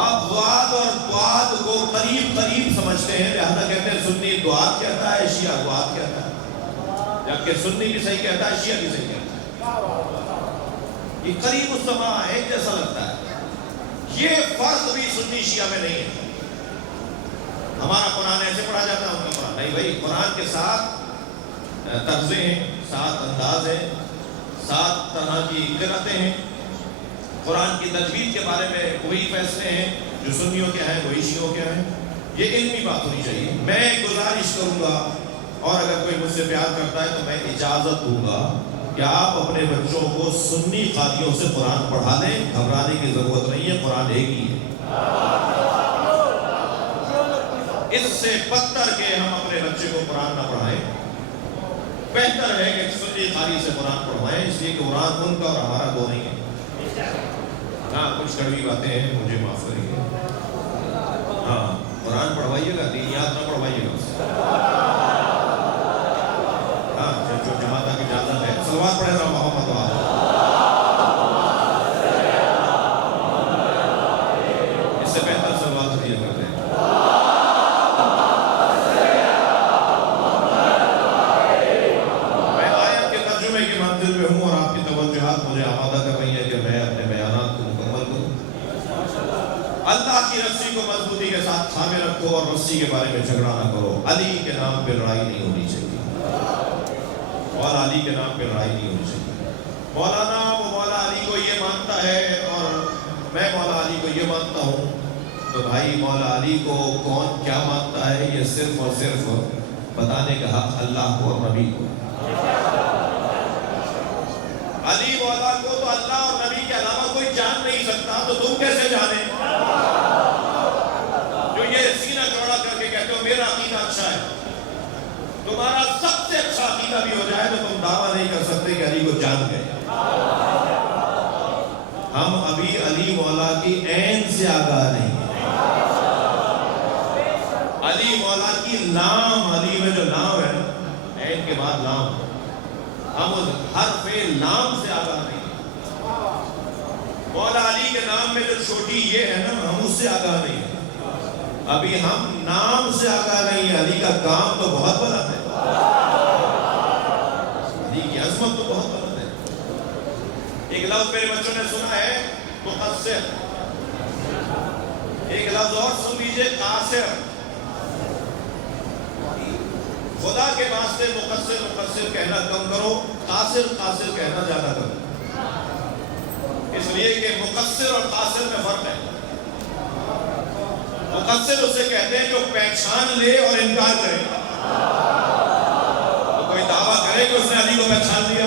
آپ ذوات اور دعات کو قریب قریب سمجھتے ہیں، لہذا کہتے ہیں سنی دعات کہتا ہے، شیعہ دعات کہتا ہے، جبکہ سنی بھی صحیح کہتا ہے، شیعہ بھی صحیح کہتا ہے۔ یہ قریب السماع ہے، ایک جیسا لگتا ہے۔ یہ فرق بھی سنی شیعہ میں نہیں ہے۔ ہمارا قرآن ایسے پڑھا جاتا ہے، ان کا قرآن نہیں بھائی۔ قرآن کے 7 طرزیں ہیں، 7 انداز ہیں، 7 طرح کی قرأتیں ہیں۔ قرآن کی تجوید کے بارے میں وہی فیصلے ہیں جو سنیوں کے ہیں، وہی شیعوں کے ہیں۔ یہ علمی بات ہونی چاہیے۔ میں گزارش کروں گا، اور اگر کوئی مجھ سے پیار کرتا ہے تو میں اجازت دوں گا کہ آپ اپنے بچوں کو سنی قاریوں سے قرآن پڑھا دیں، گھبرانے کی ضرورت نہیں ہے، قرآن ایک ہی ہے۔ اس سے بدتر کہ ہم اپنے بچے کو قرآن نہ پڑھائیں، بہتر ہے کہ سنی قاری سے قرآن پڑھوائیں، اس لیے کہ قرآن ان کا اور ہمارا دو نہیں ہے۔ ہاں کچھ کڑوی باتیں ہیں، مجھے معاف کریے۔ ہاں قرآن پڑھوائیے گا، دینیات نہ پڑھوائیے گا۔ ہاں جو جماعت کی اجازت ہے، صلوات پڑھے رہا محمد وآلہ۔ اس سے بہتر صلوات دیا کرتے ہیں۔ میں آیت کے ترجمے کی منزل میں ہوں اور آپ کی توجہات مجھے آمادہ کر رہی ہیں کہ میں اپنے بیانات کو مکمل کروں۔ اللہ کی رسی کو مضبوطی کے ساتھ تھامے رکھو اور رسی کے بارے میں جھگڑا نہ کرو۔ علی کے نام پہ لڑائی نہیں ہونی چاہیے، مولا علی کے نام پہ لڑائی نہیں ہونی چاہیے۔ مولانا وہ مولا علی کو یہ مانتا ہے اور میں مولا علی کو یہ مانتا ہوں، تو بھائی مولا علی کو کون کیا مانتا ہے یہ صرف اور صرف بتانے کا حق اللہ کو اور نبی کو۔ علی مولا کو تو اللہ اور نبی کے علاوہ کوئی جان نہیں سکتا، تو تم کیسے جانے؟ جو یہ سینہ چوڑا کر کے کہتے ہو میرا عقیدہ اچھا ہے، تمہارا سب سے اچھا عقیدہ بھی ہو جائے تو تم دعویٰ نہیں کر سکتے کہ علی کو جان گئے۔ ہم ابھی علی مولا کی عین سے آگاہ نہیں ہیں۔ علی مولا کی لام، علی میں جو لام ہے نا، عین کے بعد لام، ہم اس حرف لام سے آگاہ نہیں ہیں۔ مولا علی کے نام میں جو چھوٹی یہ ہے نا، ہم اس سے آگاہ نہیں ہیں۔ ابھی ہم نام سے آگاہ نہیں ہیں، علی کا کام تو بہت بڑا ہے، علی کی عظمت تو بہت بڑا ہے۔ ایک لفظ میرے بچوں نے سنا ہے مقصر، ایک لفظ اور سن لیجئے قاصر۔ خدا کے واسطے مقصر مقصر کہنا کم کرو، قاصر قاصر کہنا زیادہ کرو۔ اس لیے کہ مقصر اور قاصر میں فرق ہے. مقصر اسے کہتے ہیں جو پہچان لے اور انکار کرے. تو کوئی دعویٰ کرے کہ اس نے علی کو پہچان لیا.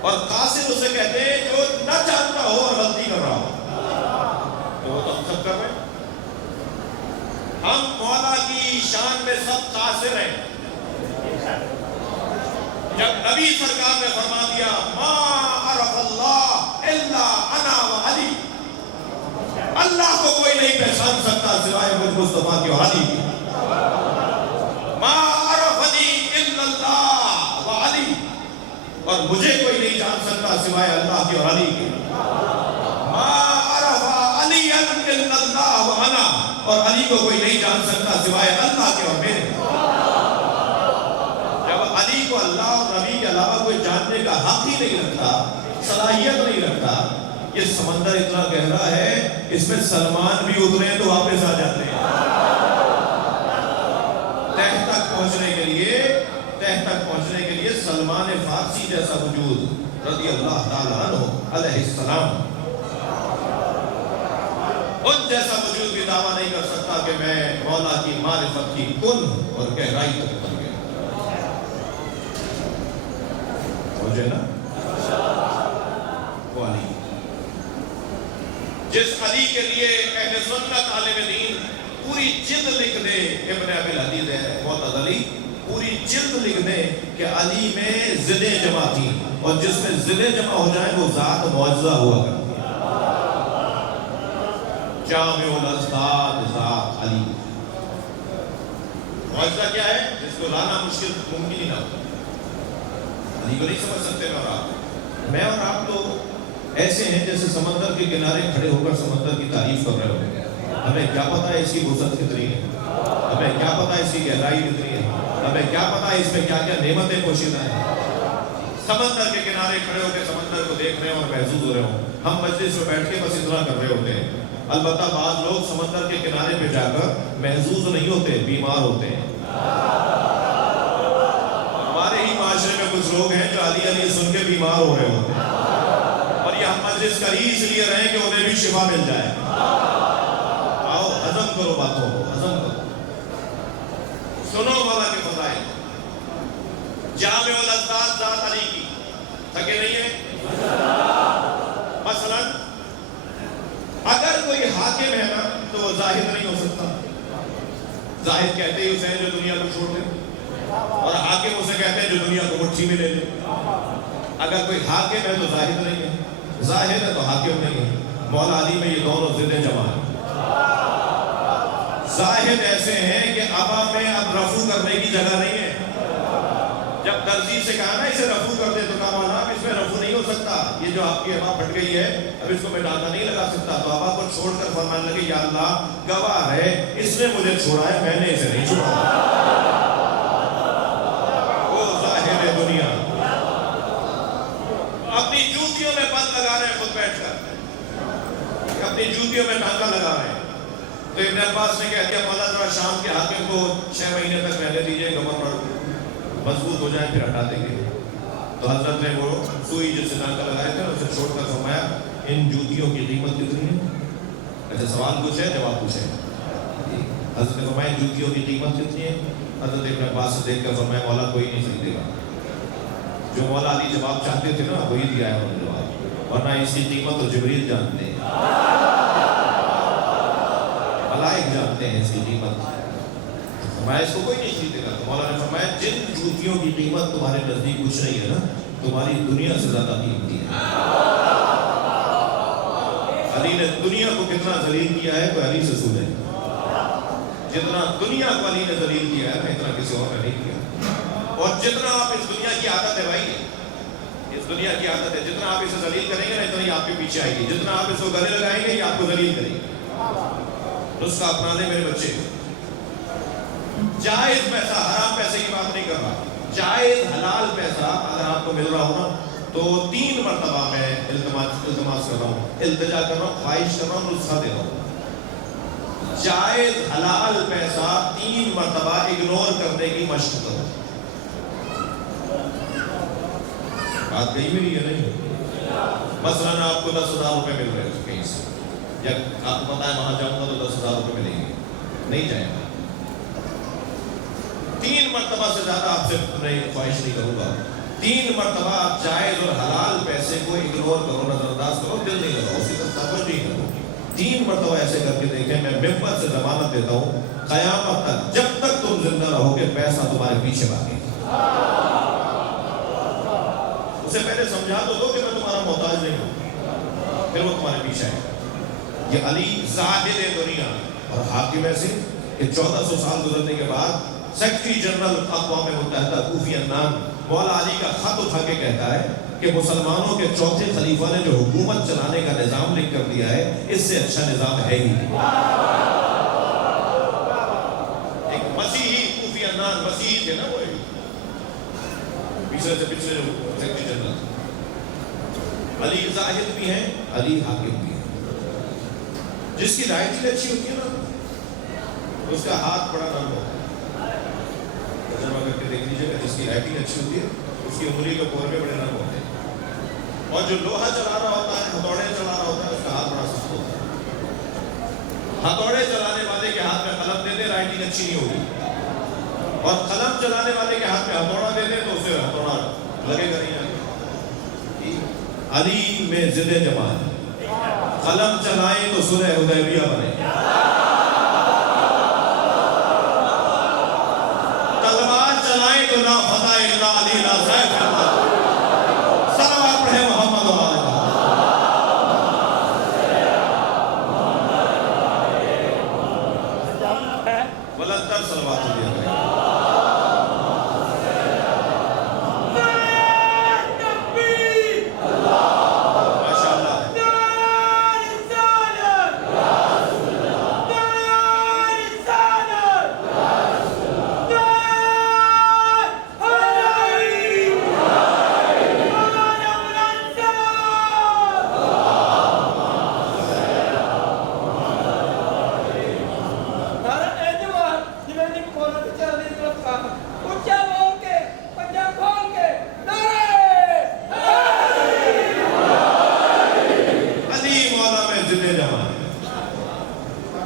اور قاصر اسے کہتے ہیں جو نہ جانتا ہو اور غلطی کر رہا ہو. تو وہ تو ہم سب کر رہے ہیں. ہم مولا کی شان میں سب قاصر ہیں. جب نبی سرکار نے فرما دیا ما عرف اللہ الا انا و علی، اللہ کو کوئی نہیں پہچان سکتا سوائے مجھ مصطفیٰ کی اور علی کی. ما عرفنی الا اللہ و علی، اور مجھے کوئی نہیں جان سکتا سوائے اللہ کی اور علی کی. ما عرف علی الا اللہ و انا، اور علی کو کوئی نہیں جان سکتا سوائے اللہ کے اور میرے. جب علی کو اللہ اور نبی کے علاوہ کوئی جاننے کا حق ہی نہیں رکھتا، صلاحیت نہیں رکھتا. یہ سمندر اتنا گہرا ہے، اس میں سلمان بھی اترے تو واپس آ جاتے ہیں. تہ تک پہنچنے کے لیے سلمان فارسی جیسا وجود رضی اللہ تعالیٰ عنہ علیہ السلام، ان جیسا وجود بھی دعویٰ نہیں کر سکتا کہ میں مولا کی معرفت کی کن اور گہرائی تک پہنچ گیا. مجھے نا وہ علی، جس علی کے لیے اہل سنت عالم دین پوری جلد لکھ دے، ابن ابی الحدید ہے معتزلی، پوری جلد لکھ دے کہ علی میں ضلع جمع تھی، اور جس میں ضلع جمع ہو جائیں وہ ذات معجزہ ہوا کرتی. جامع الاضداد ذات علی. معجزہ کیا ہے؟ جس کو لانا مشکل ممکن ہی نہ ہوتا. علی کو نہیں سمجھ سکتے میں اور آپ تو ایسے ہیں جیسے سمندر کے کنارے کھڑے ہو کر سمندر کی تعریف کر رہے ہو. ہمیں کیا پتا ہے اس کی وسعت کتنی ہے، ہمیں کیا پتا ہے اس کی گہرائی کتنی ہے، ہمیں کیا پتا ہے اس میں کیا کیا نعمتیں پوشیدہ ہیں. سمندر کے کنارے کھڑے ہو کے سمندر کو دیکھ رہے ہوں اور محسوس ہو رہے ہوں. ہم مجلس میں بیٹھ کے بس اتنا کر رہے ہوتے ہیں. البتہ بعض لوگ سمندر کے کنارے پہ جا کر محسوس نہیں ہوتے، بیمار ہوتے ہیں. ہمارے ہی معاشرے میں کچھ لوگ ہیں جو علی علی سن کے بیمار ہو رہے ہوتے ہیں، اور یہ ہم مجلس کر ہی اس لیے رہیں کہ انہیں بھی شفا مل جائے. آؤ ہضم کرو باتوں کو، ہضم کرو، سنو مولا کے فضائل. جامع الاضداد ذات علی کی تھکے نہیں ہے. مثلا اگر کوئی حاکم ہے نا تو وہ زاہد نہیں ہو سکتا. زاہد کہتے ہی اسے جو دنیا کو چھوڑ دے، اور حاکم اسے کہتے ہیں جو دنیا کو مٹھی میں لے لے. اگر کوئی حاکم ہے تو زاہد نہیں ہے، زاہد ہے تو حاکم نہیں ہے. مولا علی میں یہ دونوں ضلع جمع ہیں. زاہد ایسے ہیں کہ ابا میں اب رفو کرنے کی جگہ نہیں ہے. جب درزی سے کہا نا اسے رفو کر دے تو کہا مولا اب اس میں رفو نہیں ہو سکتا، یہ جو آپ کی ابا پھٹ گئی ہے اب اس کو میں ڈاکہ نہیں لگا سکتا. تو ابا کو چھوڑ کر فرمانے لگے یا اللہ گواہ ہے اس نے مجھے چھوڑا ہے، میں نے اسے نہیں چھوڑا. وہ زاہد ہے دنیا. اپنی جوتیوں میں بند لگا رہے ہیں خود بیٹھ کر، اپنی جوتیوں میں ٹانکا لگا رہے ہیں. تو ابن عباس نے کہہ دیا مولا ذرا شام کے حاکم کو 6 مہینے تک رہنے دیجئے، گورنر مضبوط ہو جائے پھر ہٹا دیں گے. تو حضرت نے وہ سوئی جس سے ٹانکا لگائے تھے اسے چھوڑ کر فرمایا ان جوتیوں کی قیمت کتنی ہے؟ ایسے سوال پوچھے جواب پوچھے. حضرت نے فرمایا جوتیوں کی قیمت کتنی ہے؟ حضرت ابن عباس سے دیکھ کر فرمایا مولا کوئی نہیں خریدے گا. جو مولا علی جواب چاہتے تھے نا وہی دیا ہے انہوں نے جواب، ورنہ اس کی قیمت تو جبریل جانتے ہیں، ملائک جانتے ہیں اس کی قیمت. فرمایا اس کو کوئی نہیں خریدے گا. تو مولا نے فرمایا جن جوتیوں کی قیمت تمہارے نزدیک کچھ نہیں ہے نا، تمہاری دنیا سے زیادہ قیمتی ہے. علی نے دنیا کو کتنا ذلیل کیا ہے کوئی علی سے سنے. جتنا دنیا کو علی نے ذلیل کیا ہے اتنا کسی اور نے نہیں کیا. اور جتنا آپ اس دنیا کی عادت ہے بھائی، اس دنیا کی عادت ہے، جتنا آپ اسے ذلیل کریں گے نا اتنا ہی آپ کے پیچھے آئے گی. جتنا آپ اس کو گلے لگائیں گے یہ آپ کو ذلیل کرے گی. نسخہ اپنا لیں میرے بچے. جائز پیسہ، حرام پیسے کی بات نہیں کر رہا، جائز حلال پیسہ اگر آپ کو مل رہا ہو نا تو 3 مرتبہ میں التماس کر رہا ہوں، التجا کر رہا ہوں، خواہش کر رہا ہوں، نسخہ دے رہا ہوں. جائز حلال پیسہ 3 مرتبہ اگنور کرنے کی مشق کرو. بات کہی میری ہے نہیں؟ مثلاً آپ کو 10,000 روپے مل رہے ہیں کہیں سے، یا آپ کو پتا ہے وہاں جاؤں گا تو 10,000 روپے ملیں گے، نہیں جائیں گا. 3 مرتبہ سے زیادہ آپ سے میں خواہش نہیں کروں گا. 3 مرتبہ آپ جائز اور حلال پیسے کو اگنور کرو، نظر انداز کرو، دل نہیں لگاؤ، اسی طرح توجہ نہیں کرو. 3 مرتبہ ایسے کر کے دیکھیں. میں ممبر سے ضمانت دیتا ہوں قیامت تک جب تک تم زندہ رہو گے پیسہ تمہارے پیچھے بھاگے. اسے پہلے سمجھا تو دو کہ میں تمہارا محتاج نہیں ہوں، پھر وہ تمہارے پیچھے آئے. یہ علی زاہد دنیا اور حاکم ایسے کہ 1400 سال گزرنے کے بعد سیکرٹری جنرل اقوام متحدہ کوفی عنان مولا علی کا خط اٹھا کے کہتا ہے کہ مسلمانوں کے چوتھے خلیفہ نے جو حکومت چلانے کا نظام لکھ کر دیا ہے اس سے اچھا نظام ہے ہی نہیں. ایک مسیحی کوفی عنان، مسیحی تھے نا وہ پچھلے سے پچھلے سیکرٹری جنرل. علی زاہد بھی ہیں، علی حاکم بھی ہیں. جس کی رائٹنگ اچھی ہوتی ہے نا اس کا ہاتھ بڑا نرم ہوتا ہے. تجربہ کر کے دیکھ لیجیے گا، جس کی رائٹنگ اچھی ہوتی ہے اس کی انگلی کے پورے بڑے نرم ہوتے ہیں، اور جو لوہا چلا رہا ہوتا ہے، ہتھوڑے چلا رہا ہوتا ہے، اس کا ہاتھ بڑا سخت ہوتا ہے. ہتھوڑے چلانے والے کے ہاتھ میں قلم دے دے رائٹنگ اچھی نہیں ہوگی، اور قلم چلانے والے کے ہاتھ میں ہتھوڑا دے دے تو اسے ہتھوڑا لگے گا نہیں. علی میں ضد جمع ہے. قلم چلائیں تو صلح حدیبیہ بنے، تلوار چلائیں تو لا فتح الا علی لا سیف الا اللہ. صلوات پڑھے محمد و آلہ. بلندر صلوات ہو گیا.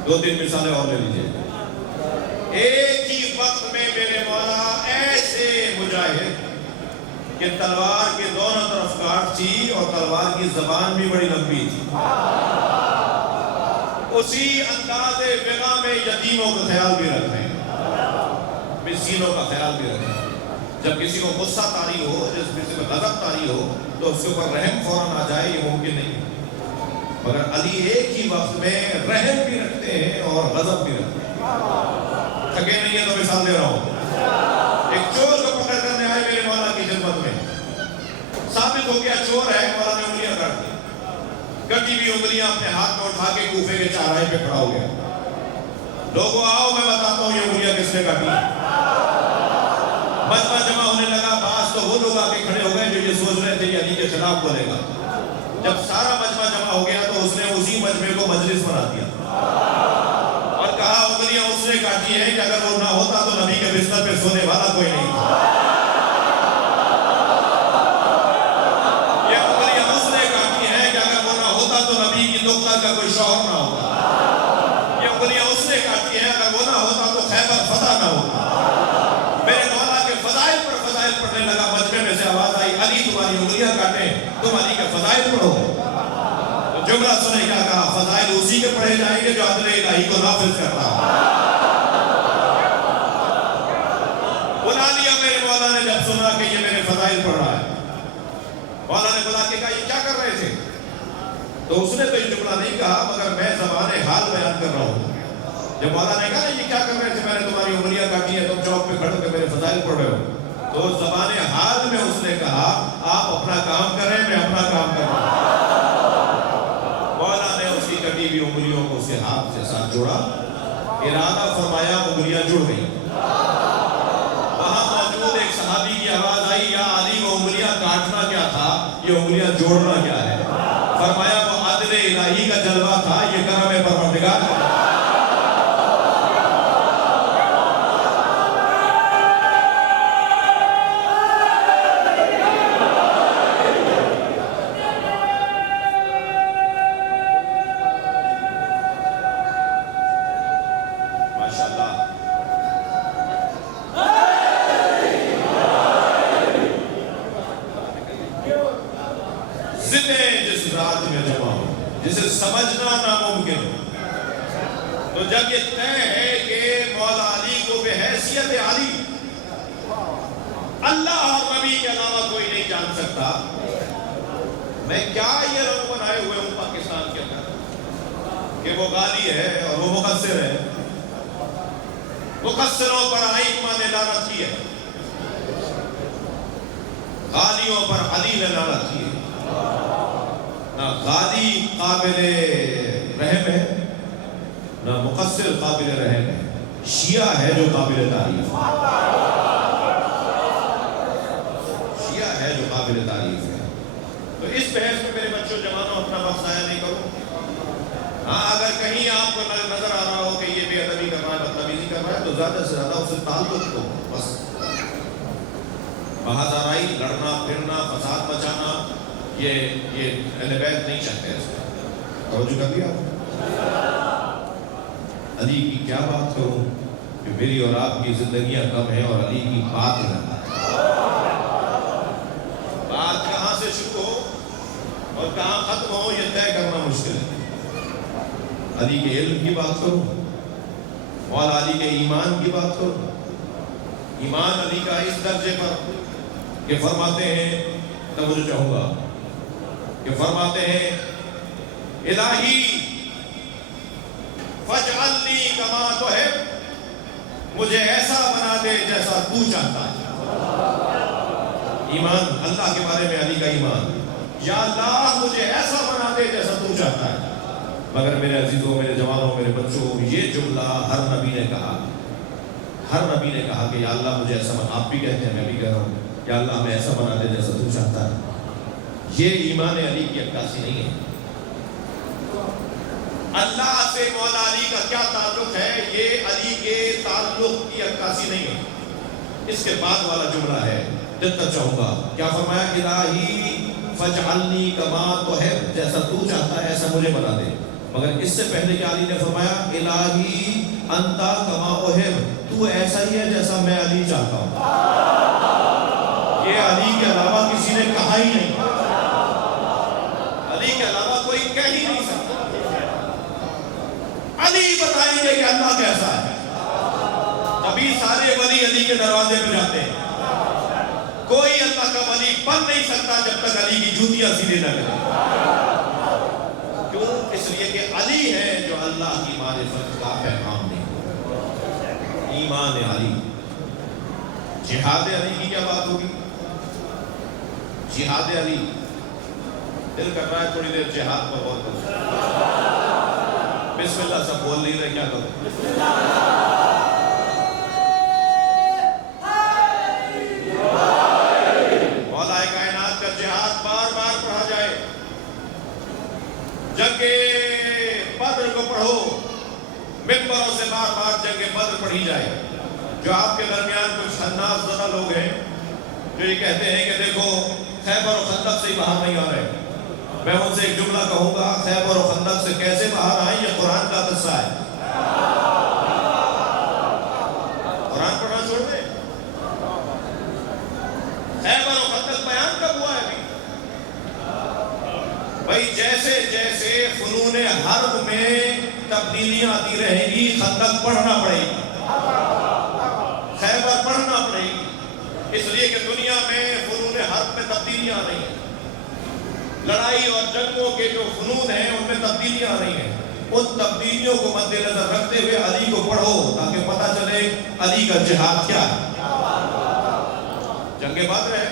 دو تین مثالیں اور لے لیجیے. ایک ہی وقت میں میرے مولا ایسے مجاہد کہ تلوار کے دونوں طرف کاٹ تھی اور تلوار کی زبان بھی بڑی لمبی تھی. اسی انداز وغا میں یتیموں کا خیال بھی رکھتے ہیں، مسکینوں کا خیال بھی رکھتے ہیں. جب کسی کو غصہ طاری ہو، جس کسی کو غضب طاری ہو تو اس کے اوپر رحم فوراً آ جائے، یہ ممکن نہیں. مگر علی ایک ہی وقت میں رحم بھی رکھتے ہیں اور غضب بھی رکھتے ہیں. تھکے نہیں ہیں تو مثال دے رہا ہوں. ایک چور کو پکڑ کرنے آئے میرے مولا کی خدمت میں. ثابت ہو گیا چور ہے، مولا نے انگلیاں کاٹ دی. کٹی ہوئی انگلیاں اپنے ہاتھ میں اٹھا کے کوفے کے چارپائی پہ کھڑا ہو گیا. لوگوں آؤ میں بتاتا ہوں یہ انگلیاں کس نے کاٹی. مجمع جمع ہونے لگا. بعض تو وہ لوگ آ کے کھڑے ہو گئے جو یہ سوچ رہے تھے کہ علی کے خلاف بولے گا. جب سارا مجمع جمع ہو گیا تو اس نے اسی مجمع کو مجلس بنا دیا اور کہا انگلیاں اس نے کاٹی ہیں کہ اگر وہ نہ ہوتا تو نبی کے بستر پہ سونے والا کوئی نہیں تھا. یہ انگلیاں اس نے کاٹی ہیں کہ اگر وہ نہ ہوتا تو نبی کی نقطہ کا کوئی شوہر نہ ہوتا. یہ انگلیاں اس نے کاٹی ہیں اگر وہ نہ ہوتا تو خیبر فتح نہ ہوتا. میرے مولا کے فضائل پر فضائل پڑھنے لگا. مجمع میں سے آواز آئی علی تمہاری انگلیاں کاٹیں، تم علی کے فضائل پڑھو. تو جملہ سنے کیا کہا؟ فضائل اسی کے پڑھے جائیں گے جو عدل الہی کو نافذ کر رہا. بلا لیا میرے مولا نے جب سنا کہ یہ میرے فضائل پڑھ رہا ہے. مولا نے بلا کے کہا یہ کیا کر رہے تھے؟ تو اس نے تو یہ جملہ نہیں کہا مگر میں زبان حال بیان کر رہا ہوں. جب مولا نے کہا یہ کیا کر رہے تھے؟ میں نے تمہاری انگلیاں کاٹی ہیں، تم چوک پہ کھڑے کے میرے فضائل پڑھ رہے ہو. تو زبان حال میں اس نے کہا آپ اپنا کام کریں، میں اپنا کام کر رہا ہوں. مولا نے اس کی کٹی ہوئی انگلیوں کو اس کے ہاتھ سے ساتھ جوڑا. ارادہ فرمایا، انگلیاں جڑ گئی. وہاں موجود ایک صحابی کی آواز آئی یا علی وہ انگلیاں کاٹنا کیا تھا، یہ انگلیاں جوڑنا کیا ہے؟ فرمایا وہ عدل الہی کا جلوہ تھا، یہ کرم پروردگار کا. رات میں جمع ہو جسے سمجھنا ناممکن ہو. تو جب یہ طے ہے کہ مولا علی کو بحیثیت علی اللہ اور نبی کے علاوہ کوئی نہیں جان سکتا، میں کیا یہ لوگ بنائے ہوئے ہوں پاکستان کے اندر کہ وہ غالی ہے اور وہ مقصر ہے. مقصروں پر ائمہ نے لعنت کی ہے، غالیوں پر علی نے لعنت کی ہے. نہ غالی قابل رحم ہے نہ مقصر قابل رحم ہے، شیعہ ہے جو قابل تعریف ہے، شیعہ ہے جو قابل تعریف ہے. تو اس بحث میں میرے بچوں جوانوں اپنا وقت ضائع نہیں کرو. ہاں اگر کہیں آپ کو نظر آ رہا ہو کہ یہ بے ادبی کر رہا ہے، بدتمیزی کر رہا ہے، تو زیادہ سے زیادہ اسے تعلق دو. بس بہادرائی، لڑنا پھرنا، فساد مچانا، یہ اہل بیت نہیں چاہتے. اس میں توجہ کر لیا. علی کی کیا بات کروں کہ میری اور آپ کی زندگیاں کم ہیں اور علی کی بات نہ. بات کہاں سے شروع ہو اور کہاں ختم ہو یہ طے کرنا مشکل ہے. علی کے علم کی بات کروں، مولا علی کے ایمان کی بات کروں. ایمان علی کا اس درجے پر کہ فرماتے ہیں، توجہ چاہوں گا کہ فرماتے ہیں الہی فاجعلنی کما تحب، مجھے ایسا بنا دے جیسا تو چاہتا ہے. ایمان اللہ کے بارے میں علی کا ایمان، یا اللہ مجھے ایسا بنا دے جیسا تو چاہتا ہے. مگر میرے عزیزوں، میرے جوانوں، میرے بچوں، یہ جملہ ہر نبی نے کہا. ہر نبی نے کہا کہ یا اللہ مجھے ایسا بنا. آپ بھی کہتے ہیں، میں بھی کہہ رہا ہوں، یا اللہ ہمیں ایسا بنا دے جیسا تو چاہتا ہے. یہ ایمان علی کی عکاسی نہیں ہے. اللہ سے مولا علی کا کیا تعلق ہے، یہ علی کے تعلق کی عکاسی نہیں ہے. اس کے بعد والا جملہ ہے، دقت چاہوں گا. کیا فرمایا؟ الہی فاجعلنی کما تحب، جیسا تو چاہتا ہے ایسا مجھے بنا دے. مگر اس سے پہلے کہ علی نے فرمایا الہی انتا کما احب، تو ایسا ہی ہے جیسا میں علی چاہتا ہوں. یہ علی کے علاوہ کسی نے کہا ہی نہیں، علی کے علاوہ کوئی کہہ ہی نہیں سکتا. علی بتائیں گے کہ اللہ کیسا ہے. تبھی سارے ولی علی کے دروازے پہ جاتے ہیں. کوئی اللہ کا ولی بن نہیں سکتا جب تک علی کی جوتیاں سیدھے نہ کرے. کیوں؟ اس لیے کہ علی ہے جو اللہ کی معرفت کا پیغام دے. ایمان علی. جہاد علی کی کیا بات ہوگی؟ جہاد علی، دل کر رہا ہے تھوڑی دیر جہاد پر غور کرو. بسم اللہ. سب بول نہیں رہے، کیا کرو؟ مولا کائنات کا جہاد بار بار پڑھا جائے. جنگ بدر کو پڑھو، منبروں سے بار بار جنگ بدر پڑھی جائے. جو آپ کے درمیان کچھ خناس زدہ لوگ ہیں جو یہ کہتے ہیں کہ دیکھو خیبر و خندق سے ہی باہر نہیں آ رہے، میں ان سے ایک جملہ کہوں گا، خیبر و خندق سے کیسے باہر آئیں یہ قرآن کا قصہ ہے. قرآن پڑھنا چھوڑ دیں. خیبر و خندق بیان کب ہوا ہے ابھی؟ بھائی جیسے جیسے فنون حرب میں تبدیلیاں آتی رہیں گی، خندق پڑھنا پڑے گی، خیبر پڑھنا پڑے گی. اس لیے کہ دنیا میں فنون حرب میں تبدیلیاں آ رہی ہیں. لڑائی اور جنگوں کے جو فنون ہیں ان میں تبدیلیاں آ رہی ہیں. ان تبدیلیوں کو مد نظر رکھتے ہوئے علی کو پڑھو تاکہ پتہ چلے علی کا جہاد کیا ہے. جنگ بدر ہے.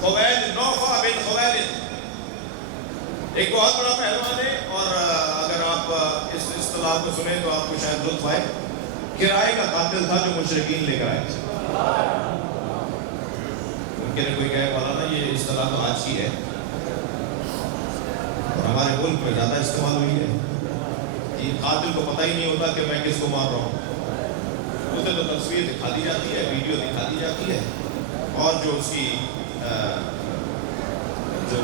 خویلد، نوفا بن خویلد ایک بہت بڑا پہلوان ہے، اور اگر آپ اس اصطلاح کو سنیں تو آپ کو شاید لطف آئے. کرائے کا قاتل تھا جو مشرکین لے کر آئے. ممکن ہے کوئی کہے مولانا یہ اصطلاح تو آج کی ہے اور ہمارے ملک میں زیادہ استعمال ہوئی ہے. یہ قاتل کو پتہ ہی نہیں ہوتا کہ میں کس کو مار رہا ہوں. اسے تو تصویر دکھا دی جاتی ہے، ویڈیو دکھا دی جاتی ہے، اور جو اس کی جو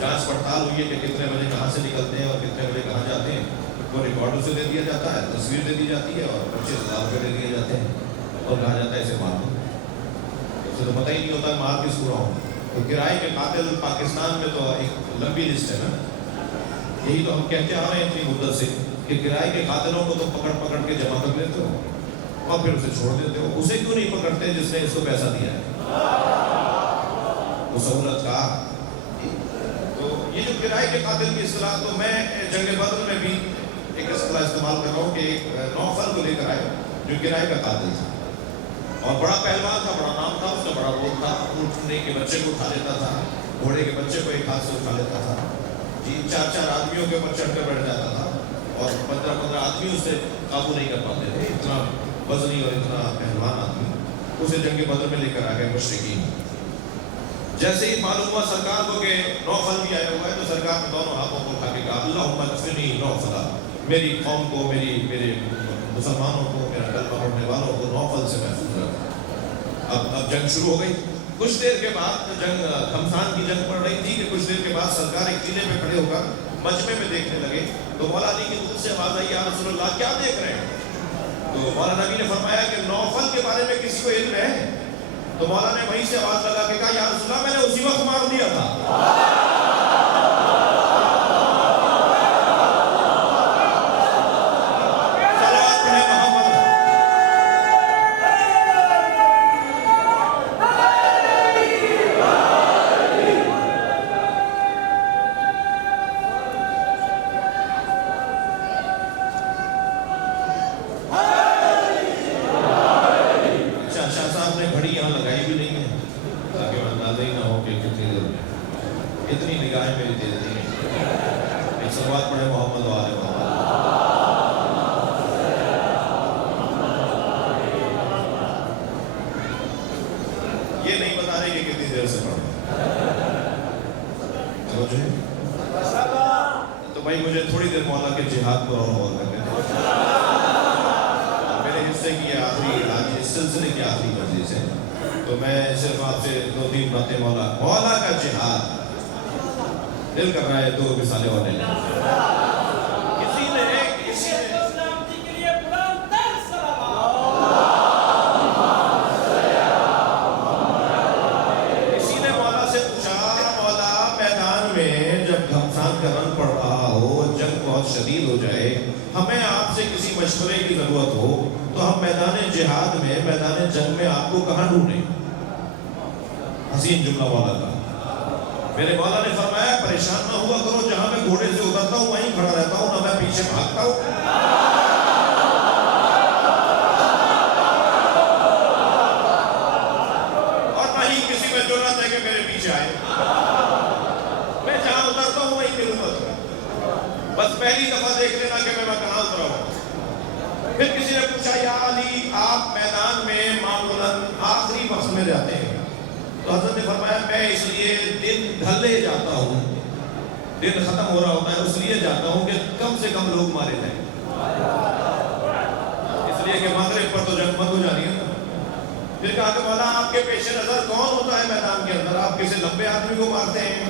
جانچ پڑتال ہوئی ہے کہ کتنے بجے کہاں سے نکلتے ہیں اور کتنے بجے کہاں جاتے ہیں، وہ ریکارڈ اسے دے دیا جاتا ہے، تصویر دے دی جاتی ہے اور 25,000 روپے دے دیے جاتے ہیں اور کہا جاتا ہے اسے مار دو. اسے تو پتہ ہی نہیں ہوتا مار کس کو رہا ہوں. تو کرائے کے قاتل پاکستان میں تو ایک لمبی لسٹ ہے نا، یہی تو ہم کہتے آ رہے ہیں اتنی مدت سے کہ کرائے کے قاتلوں کو تو پکڑ پکڑ کے جمع کر لیتے ہو اور پھر اسے چھوڑ دیتے ہو، اسے کیوں نہیں پکڑتے جس نے اس کو پیسہ دیا ہے؟ وہ سہولت کا تو یہ جو کرائے کے قاتل کی اصطلاح، تو میں جنگ بدر میں بھی ایک اصطلاح استعمال کر رہا ہوں کہ ایک نوفل کو لے کر آئے جو کرائے کا قاتل تھا اور بڑا پہلوان تھا، بڑا نام تھا، اس کا بڑا رول تھا، اونٹنے کے بچے کو اٹھا لیتا تھا، گھوڑے کے بچے کو ایک ہاتھ سے اٹھا لیتا تھا، جی 4 آدمیوں کے اوپر چڑھ کر بیٹھ جاتا تھا اور 15 آدمی اس سے قابو نہیں کر پاتے تھے، اتنا وزنی اور اتنا پہلوان آدمی اسے جنگ بدر میں لے کر آ گئے مشرکین۔ جیسے ہی معلوم ہوا سرکار کو کہ نوفل بھی آیا ہوا ہے تو سرکار نے دونوں ہاتھوں کو اٹھا کے کہا اللہم اکفنی نوفلا، میری قوم کو، میرے مسلمانوں کو، میرا کلمہ پڑھنے والوں کو نوفل سے محفوظ رکھ۔ اب جنگ شروع ہو گئی۔ کچھ دیر کے بعد جنگ گھمسان کی جنگ پڑ رہی تھی کہ کچھ دیر کے بعد سرکار ایک ٹیلے پہ کھڑے ہو کر مجمع میں دیکھنے لگے تو مولا علی کی دل سے آواز آئی یا رسول اللہ کیا دیکھ رہے ہیں؟ تو مولا نبی نے فرمایا کہ نوفل کے بارے میں کسی کو علم ہے؟ تو مولا نے وہیں سے آواز لگا کے کہا یا رسول اللہ میں نے اسی وقت مار دیا تھا۔ اتنی نگاہیں میری تیز نہیں ہیں، ایک صلوات پڑھے محمد و آل محمد۔ یہ نہیں بتا رہے کہ کتنی دیر سے پڑھا، سمجھے؟ تو بھائی مجھے تھوڑی دیر مولا کے جہاد پر اور غور کرنے دیں۔ میرے حصے کی آخری، آج اس سلسلے کی آخری مجلس ہے، تو میں صرف آپ سے 2-3 باتیں مولا کا جہاد دل کر رہا ہے تو مثالیں ہونے لیں۔ کسی نے مولا سے پوچھا مولا میدان میں جب گھمسان کا رن پڑ رہا ہو، جنگ بہت شدید ہو جائے، ہمیں آپ سے کسی مشورے کی ضرورت ہو تو ہم میدان جہاد میں، میدان جنگ میں آپ کو کہاں ڈھونڈیں؟ حسین جملہ مولا کا۔ میرے مولا نے فرمایا پریشان نہ ہوا کرو، جہاں میں گھوڑے سے اترتا ہوں وہیں کھڑا رہتا ہوں، نہ میں پیچھے بھاگتا ہوں اور نہ ہی کسی میں ضرورت ہے کہ میرے پیچھے آئے، میں جہاں اترتا ہوں وہیں ضرورت ہے، بس پہلی دفعہ دیکھ لینا کہ میں کہاں اترا ہوں۔ پھر کسی نے پوچھا یا علی آپ میدان میں معمولاً آخری وقت میں جاتے ہیں؟ تو حضرت نے فرمایا میں اس لیے دن ڈھلے جاتا ہوں، دن ختم ہو رہا ہوتا ہے اس لیے جاتا ہوں کہ کم سے کم لوگ مارے جائیں، اس لیے کہ مغرب پر تو جنگ بند ہو جانی ہے۔ پھر کہا کہ مولا آپ کے پیش نظر کون ہوتا ہے میدان کے اندر؟ آپ کسی لمبے آدمی کو مارتے ہیں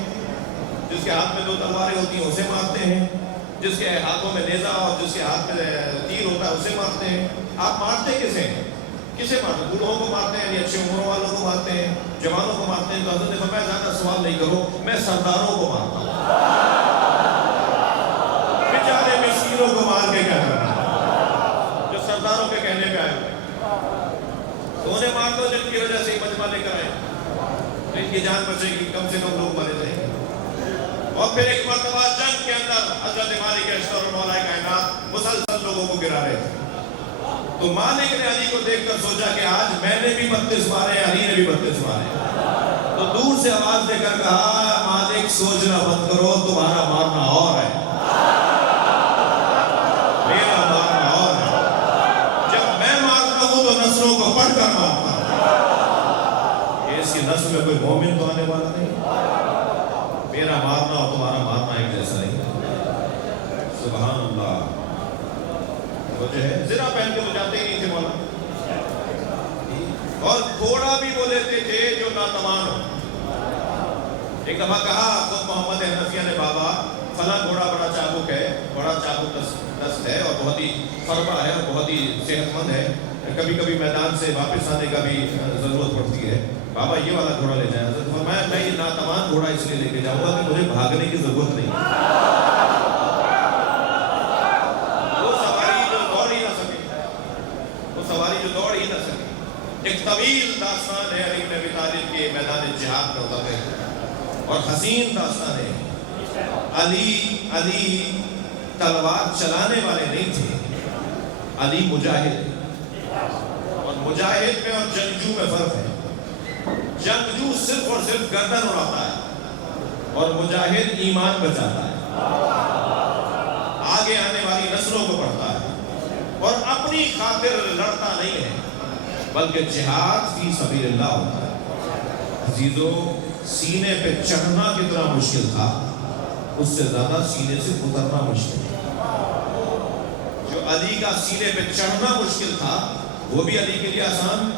جس کے ہاتھ میں 2 تلواریں ہوتی ہیں اسے مارتے ہیں، جس کے ہاتھوں میں نیزہ اور جس کے ہاتھ میں تیر ہوتا ہے اسے مارتے ہیں، آپ مارتے کسے ہیں؟ کسے مارتے ہیں؟ بوڑھوں کو مارتے ہیں، یعنی اچھے عمروں والوں کو مارتے ہیں، جوانوں کو مارتے ہیں؟ تو حضرت نے فرمایا زیادہ سوال نہیں کرو، میں سرداروں کو مارتا ہوں، بیچارے مسکینوں کو مار کے کیا کرنا، جو سرداروں کے کہنے پہ آئے ہوئے تو انہیں مار دو جن کی وجہ سے مجمع لے کر آئے، تو ان کی جان بچے گی، کم سے کم لوگ مارے جائیں گے۔ اور پھر ایک مرتبہ جنگ کے اندر حضرت مالک اشتر اور مولا کائنات مسلسل لوگوں کو گرا رہے تھے، تو مالک نے علی کو دیکھ کر سوچا کہ آج میں نے بھی 32 مارے، علی نے بھی 32 مارے، تو دور سے آواز دے کر کہا مالک سوچنا بند کرو، تمہارا مارنا اور ہے، میرا مارنا اور ہے، جب میں مارتا ہوں تو نسلوں کو پڑھ کر مارتا ہوں، یہ اس کی نسل میں کوئی مومن تو آنے والا نہیں، میرا مارنا اور تمہارا مارنا ایک جیسا نہیں، سبحان اللہ۔ وہ جو ہے زرہ پہن کے تو جاتے ہی نہیں تھے مولا، اور گھوڑا بھی وہ لیتے تھے جو ناتوان ہو۔ ایک دفعہ کہا خود محمد حنفیہ نے بابا فلاں گھوڑا بڑا چابک ہے، بڑا چابک دست ہے اور بہت ہی فربا ہے اور بہت ہی صحت مند ہے، کبھی کبھی میدان سے واپس آنے کا بھی ضرورت پڑتی ہے، بابا یہ والا گھوڑا لے جائیں۔ حضرت فرمایا فرمایا میں یہ ناتوان گھوڑا اس لیے لے کے جاؤں گا کہ مجھے بھاگنے کی ضرورت نہیں، وہ سواری جو دوڑ ہی نہ سکے، وہ سواری جو دوڑ ہی نہ سکے۔ ایک طویل داستان ہے علی بن ابی طالب کے میدان جہاد کا ہوتا ہے، اور حسین داستان ہے۔ علی تلوار چلانے والے نہیں تھے، علی مجاہد، اور مجاہد میں اور جنگجو میں فرق ہے۔ جنگجو صرف اور صرف گردن اڑاتا ہے، اور مجاہد ایمان بچاتا ہے، آگے آنے والی نسلوں کو پڑھتا ہے، اور اپنی خاطر لڑتا نہیں ہے بلکہ جہاد فی سبیل اللہ ہوتا ہے۔ عزیزو، سینے پہ چڑھنا کتنا مشکل تھا، اس سے زیادہ سینے سے اترنا مشکل تھا۔ جو علی کا سینے پہ چڑھنا مشکل تھا وہ بھی علی کے لیے آسان،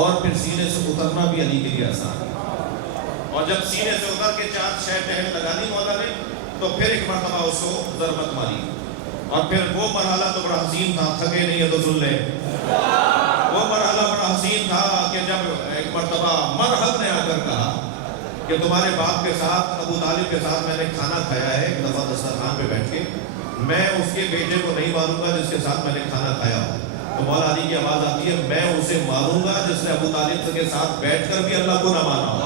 اور پھر سینے سے اترنا بھی علی کے لیے آسان۔ اور جب سینے سے اتر کے 4-6 ٹہل لگا دی مولا نے، تو پھر ایک مرتبہ اس کو ضربت ماری، اور پھر وہ مرحلہ تو بڑا حسین تھا، تھکے نہیں ہے تو سن لے، وہ مرحلہ بڑا حسین تھا کہ جب ایک مرتبہ مرحب نے آ کر کہا کہ تمہارے باپ کے ساتھ، ابو طالب کے ساتھ میں نے کھانا کھایا ہے ایک دفعہ دسترخوان پہ بیٹھ کے، میں اس کے بیٹے کو نہیں ماروں گا جس کے ساتھ میں نے کھانا کھایا ہو۔ تو مولا علی کی آواز آتی ہے، میں اسے ماروں گا جس نے ابو طالب کے ساتھ بیٹھ کر بھی اللہ کو نہ مانا ہو۔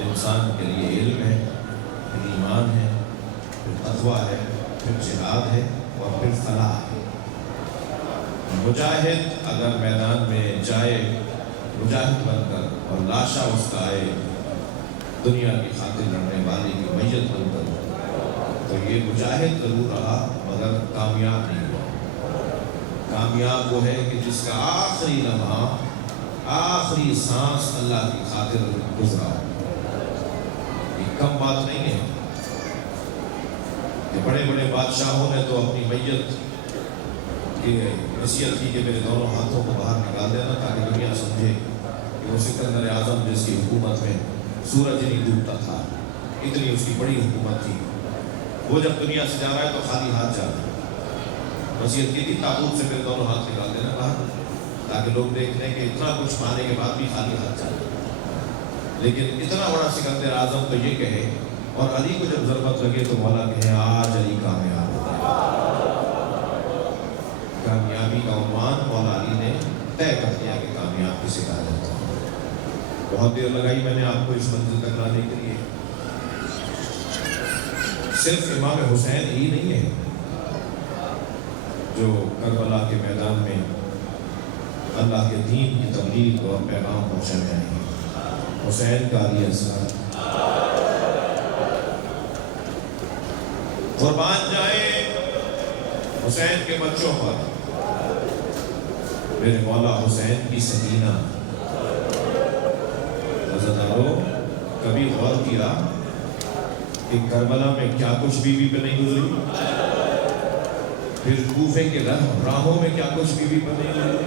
انسان کے لیے علم ہے، پھر ایمان ہے، پھر تقویٰ ہے، پھر جہاد ہے، اور پھر فلاح ہے۔ مجاہد اگر میدان میں جائے مجاہد بن کر، اور لاشا اس کا آئے دنیا کی خاطر لڑنے والے کی میت بن کر، تو یہ مجاہد ضرور رہا مگر کامیاب نہیں ہوا۔ کامیاب وہ ہے کہ جس کا آخری لمحہ، آخری سانس اللہ کی خاطر گزرا۔ کم بات نہیں ہے کہ بڑے بڑے بادشاہوں نے تو اپنی میت کی وصیت کی کہ میرے دونوں ہاتھوں کو باہر نکال دینا تاکہ دنیا سمجھے کہ وہ سکندر اعظم جس کی حکومت میں سورج نہیں ڈوبتا تھا، اتنی اس کی بڑی حکومت تھی، وہ جب دنیا سے جا رہا ہے تو خالی ہاتھ جا رہا ہے۔ وصیت کی تھی تابوت سے میرے دونوں ہاتھ نکال دینا باہر تاکہ لوگ دیکھ لیں کہ اتنا کچھ پانے کے بعد بھی خالی ہاتھ جا رہا ہے۔ لیکن اتنا بڑا سکندر اعظم تو یہ کہے، اور علی کو جب ضرورت لگے تو مولا کہے آج علی کامیاب ہو گیا۔ کامیابی کا عنوان مولا علی نے طے کر دیا کہ کامیاب کسے کہا جاتا ہے۔ بہت دیر لگائی میں نے آپ کو اس منزل تک لانے کے لیے۔ صرف امام حسین ہی نہیں ہے جو کربلا کے میدان میں اللہ کے دین کی تبلیغ اور پیغام پہنچانے آئے ہیں۔ حسین کا علی اصغر قربان جائیں حسین کے بچوں پر، میرے مولا حسین کی سکینہ۔ عزیزانو، کبھی غور کیا کہ کربلا میں کیا کچھ بی بی پہ نہیں گزری، پھر کوفے کے راہوں میں کیا کچھ بی بی پہ نہیں گزری،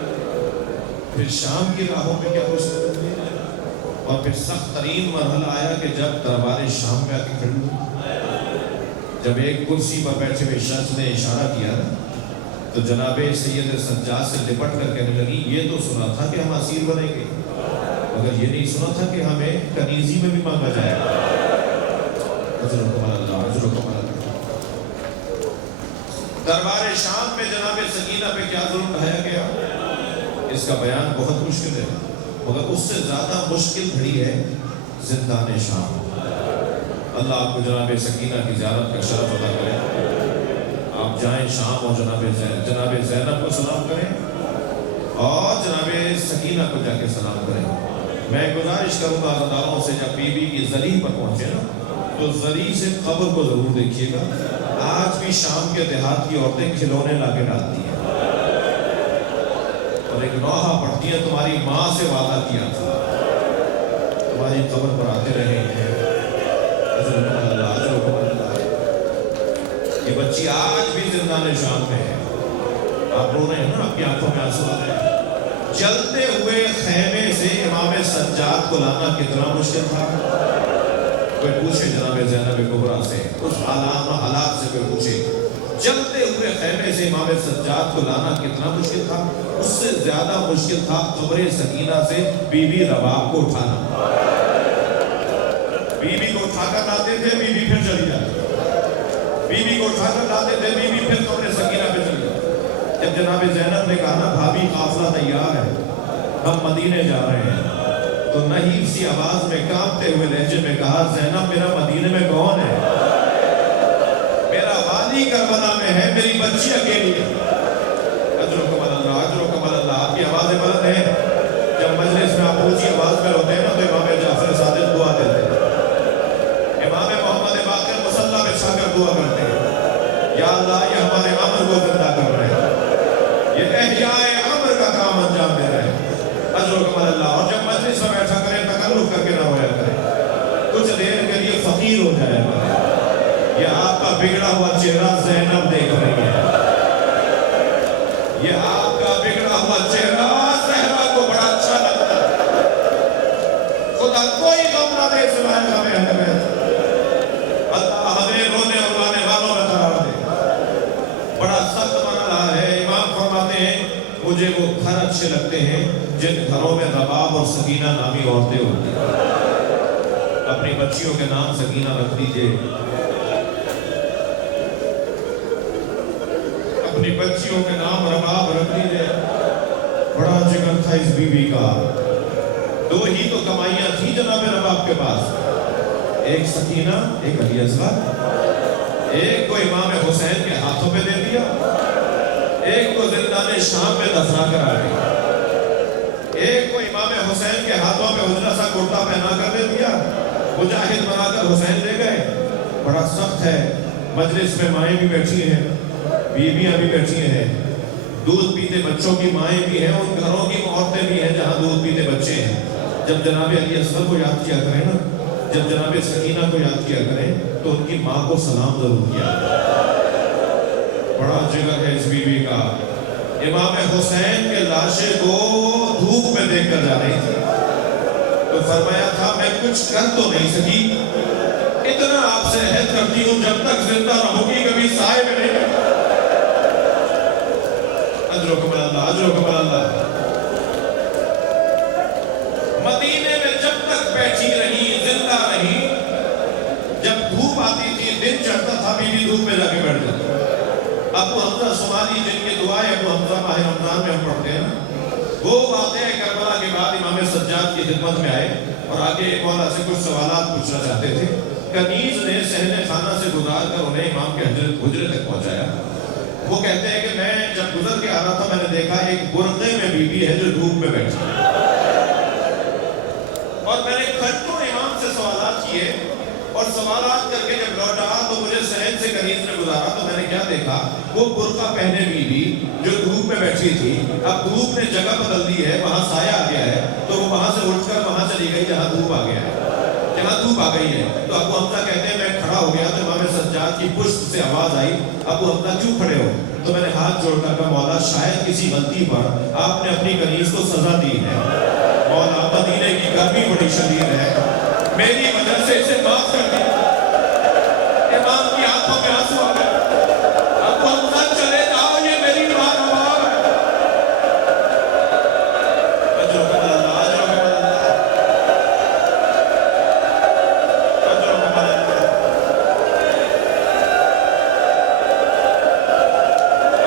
پھر شام کی راہوں میں کیا کچھ نہیں گزری، اور پھر سخت ترین مرحلہ آیا کہ جب دربار شام میں آ کے کھڑی ہوئی، جب ایک کرسی پر بیٹھے ہوئے شخص نے اشارہ کیا تو جناب سید سجاد سے لپٹ کر کہنے لگی یہ تو سنا تھا کہ ہم اسیر بنیں گے، مگر یہ نہیں سنا تھا کہ ہمیں کنیزی میں بھی مانگا جائے گا۔ دربار شام میں جناب سکینہ پہ کیا ظلم ڈھایا گیا، اس کا بیان بہت مشکل ہے، مگر اس سے زیادہ مشکل گھڑی ہے زندان شام۔ اللہ آپ کو جناب سکینہ کی زیارت کا شرف عطا کرے۔ آپ جائیں شام اور جناب زینب کو سلام کریں، اور جناب سکینہ کو جا کے سلام کریں۔ میں گزارش کروں گا عزاداروں سے جب بی بی کی زری پر پہنچے نا تو زری سے قبر کو ضرور دیکھیے گا. آج بھی شام کے دیہات کی عورتیں کھلونے لا کے ڈالتی ہیں اور ایک نوحہ پڑھتی ہیں تمہاری ماں سے وعدہ کیا تھا تمہاری قبر پر آتے رہے ہیں. یہ بچی آج بھی زندان شام میں ہے. آپ رو رہے ہیں نا, آپ کی آنکھوں میں آنسو آ رہے ہیں. جلتے ہوئے خیمے سے امام سجاد کو لانا کتنا مشکل تھا. کوئی پوچھے جناب زینب کبریٰ سے, اس حالات سے کوئی پوچھے. جلتے ہوئے خیمے سے امام سجاد کو لانا کتنا مشکل تھا. اس سے زیادہ مشکل تھا قبر سکینہ سے بی بی رباب کو اٹھانا. بی بی کو اٹھا کر لاتے تھے, بی بی پھر چلی جاتی. بی بی کو اٹھا کر لاتے تھے, بی بی پھر قبر سکینہ پہ چلی جاتی. جب جناب زینب نے کہا نا بھابی قافلہ تیار ہے, ہم مدینے جا رہے ہیں, تو نحیف سی آواز میں کانپتے ہوئے لہجے میں کہا زینب میرا مدینے میں کون ہے؟ میرا والی کربلا میں ہے, میری بچی اکیلی ہے. اجر و کمال اللہ, اجر و کمال اللہ. آپ کی آوازیں بلند ہیں. جب مجلس میں آپ اونچی آواز میں ہوتے ہیں نا تو امام جعفر صادق دعا دیتے ہیں, امام محمد باقر مصلی بچھا کر دعا کرتے ہیں یا اللہ یہ ہمارے امر کو زندہ کر رہے ہیں, یہ احیاء امر کا کام انجام دے رہے ہیں. اجر و کمال اللہ. اور جب مجلس میں بیٹھا کریں تکلف کر کے نہ ہویا کریں, کچھ دیر کے لیے فقیر ہو جائے گا. یہ آپ کا بگڑا ہوا چہرہ زینب دیکھ رہی ہے, یہ آپ کا بگڑا ہوا چہرہ زہرا کو بڑا اچھا لگتا ہے. خدا کوئی غم نہ دے سوائے غم اہل بیت. اللہ ہمیں رونے اور لانے والوں میں قرار دے. بڑا سخت مرحلہ ہے. امام فرماتے ہیں مجھے وہ گھر اچھے لگتے ہیں جن گھروں میں رباب اور سکینہ نامی عورتیں ہوتی ہیں. اپنی بچیوں کے نام سکینہ رکھ دیجئے, اپنی بچیوں کے نام رباب رکھ دیجئے. بڑا جگر تھا اس بی بی کا. دو ہی تو کمائیاں تھیں جناب رباب کے پاس, ایک سکینہ, ایک علی اصغر. ایک کو امام حسین کے ہاتھوں پہ دے دیا, ایک کو زندان شام میں دفنا کر آ گئی. ایک کو امام حسین کے ہاتھوں پہ حجرہ سا کرتا پہنا کر دے دیا, مجاہد بنا کر حسین لے گئے. بڑا سخت ہے. مجلس میں مائیں بھی بیٹھی ہیں, بیویاں بھی بیٹھی ہیں, دودھ پیتے بچوں کی مائیں بھی ہیں, ان گھروں کی عورتیں بھی ہیں جہاں دودھ پیتے بچے ہیں. جب جناب علی اصغر کو یاد کیا کریں نا, جب جناب سکینہ کو یاد کیا کریں تو ان کی ماں کو سلام ضرور کیا. بڑا جگر ہے اس بی بی کا. امام حسین کے لاشے کو دھوپ میں دیکھ کر جا رہی تھی تو فرمایا تھا میں کچھ کر تو نہیں سکی, اتنا آپ سے عہد کرتی ہوں جب تک زندہ رہوں گی کبھی سائے میں نہیں. اجر و کمال اللہ, اجر و کمال اللہ. مدینے میں جب تک بیٹھی رہی, زندہ رہی, جب دھوپ آتی تھی, دن چڑھتا تھا, بی بی دھوپ میں جا کے بیٹھ جاتی. ابو حمزہ سمالی جن کی دعائیں ابو حمزہ ماہ رمضان میں ہم پڑھتے ہیں, وہ واقعہ کربلا کے بعد امام سجاد کی خدمت میں آئے اور آگے مولا سے کچھ سوالات پوچھنا چاہتے تھے. کنیز نے صحن خانہ سے گزار کر انہیں امام کے حجرے تک پہنچایا. وہ کہتے ہیں کہ میں جب گزر کے آ رہا تھا میں نے دیکھا ایک برقعے میں بی بی ہے جو دھوپ میں بیٹھی ہے, اور میں نے گھنٹوں امام سے سوالات کیے, اور سوالات کر کے جب لوٹا تو مجھے صحن سے کنیز نے گزارا تو میں نے کیا دیکھا, وہ برقع پہنے بیوی جو دھوپ میں بیٹھی تھی, اب دھوپ نے جگہ بدل دی ہے, وہاں سایہ آ گیا ہے, تو وہ وہاں سے اٹھ کر وہاں چلی گئی جہاں دھوپ آ گیا ہے, جہاں دھوپ آ گئی ہے. تو ابو حمزہ کہتے ہیں میں کھڑا ہو گیا تو امام سجاد کی پشت سے آواز آئی, ابو حمزہ کیوں کھڑے ہو؟ تو میں نے ہاتھ جوڑ کر کہا مولا شاید کسی غلطی پر آپ نے اپنی کنیز کو سزا دی ہے, مولا مدینے کی گرمی بڑی شدید ہے, میری وجہ سے اسے معاف کر دیا. امام کی آنکھوں میں آنسو آ گئے. ابو حمزہ چلے جاؤ, یہ میری ماں رباب ہے. اجر و کمال اللہ, اجر و کمال اللہ, اجر و کمال اللہ,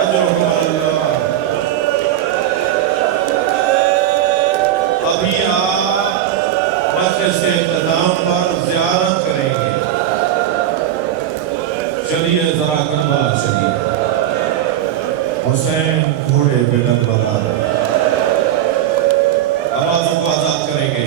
اجر و کمال اللہ. ابھی آپ مسجد سے اختتام پر زیارت کریں گے. چلیے ذرا کربلا چلیے. حسین گھوڑے پہ ڈگ بگا رہے, آوازوں کو آزاد کریں گے.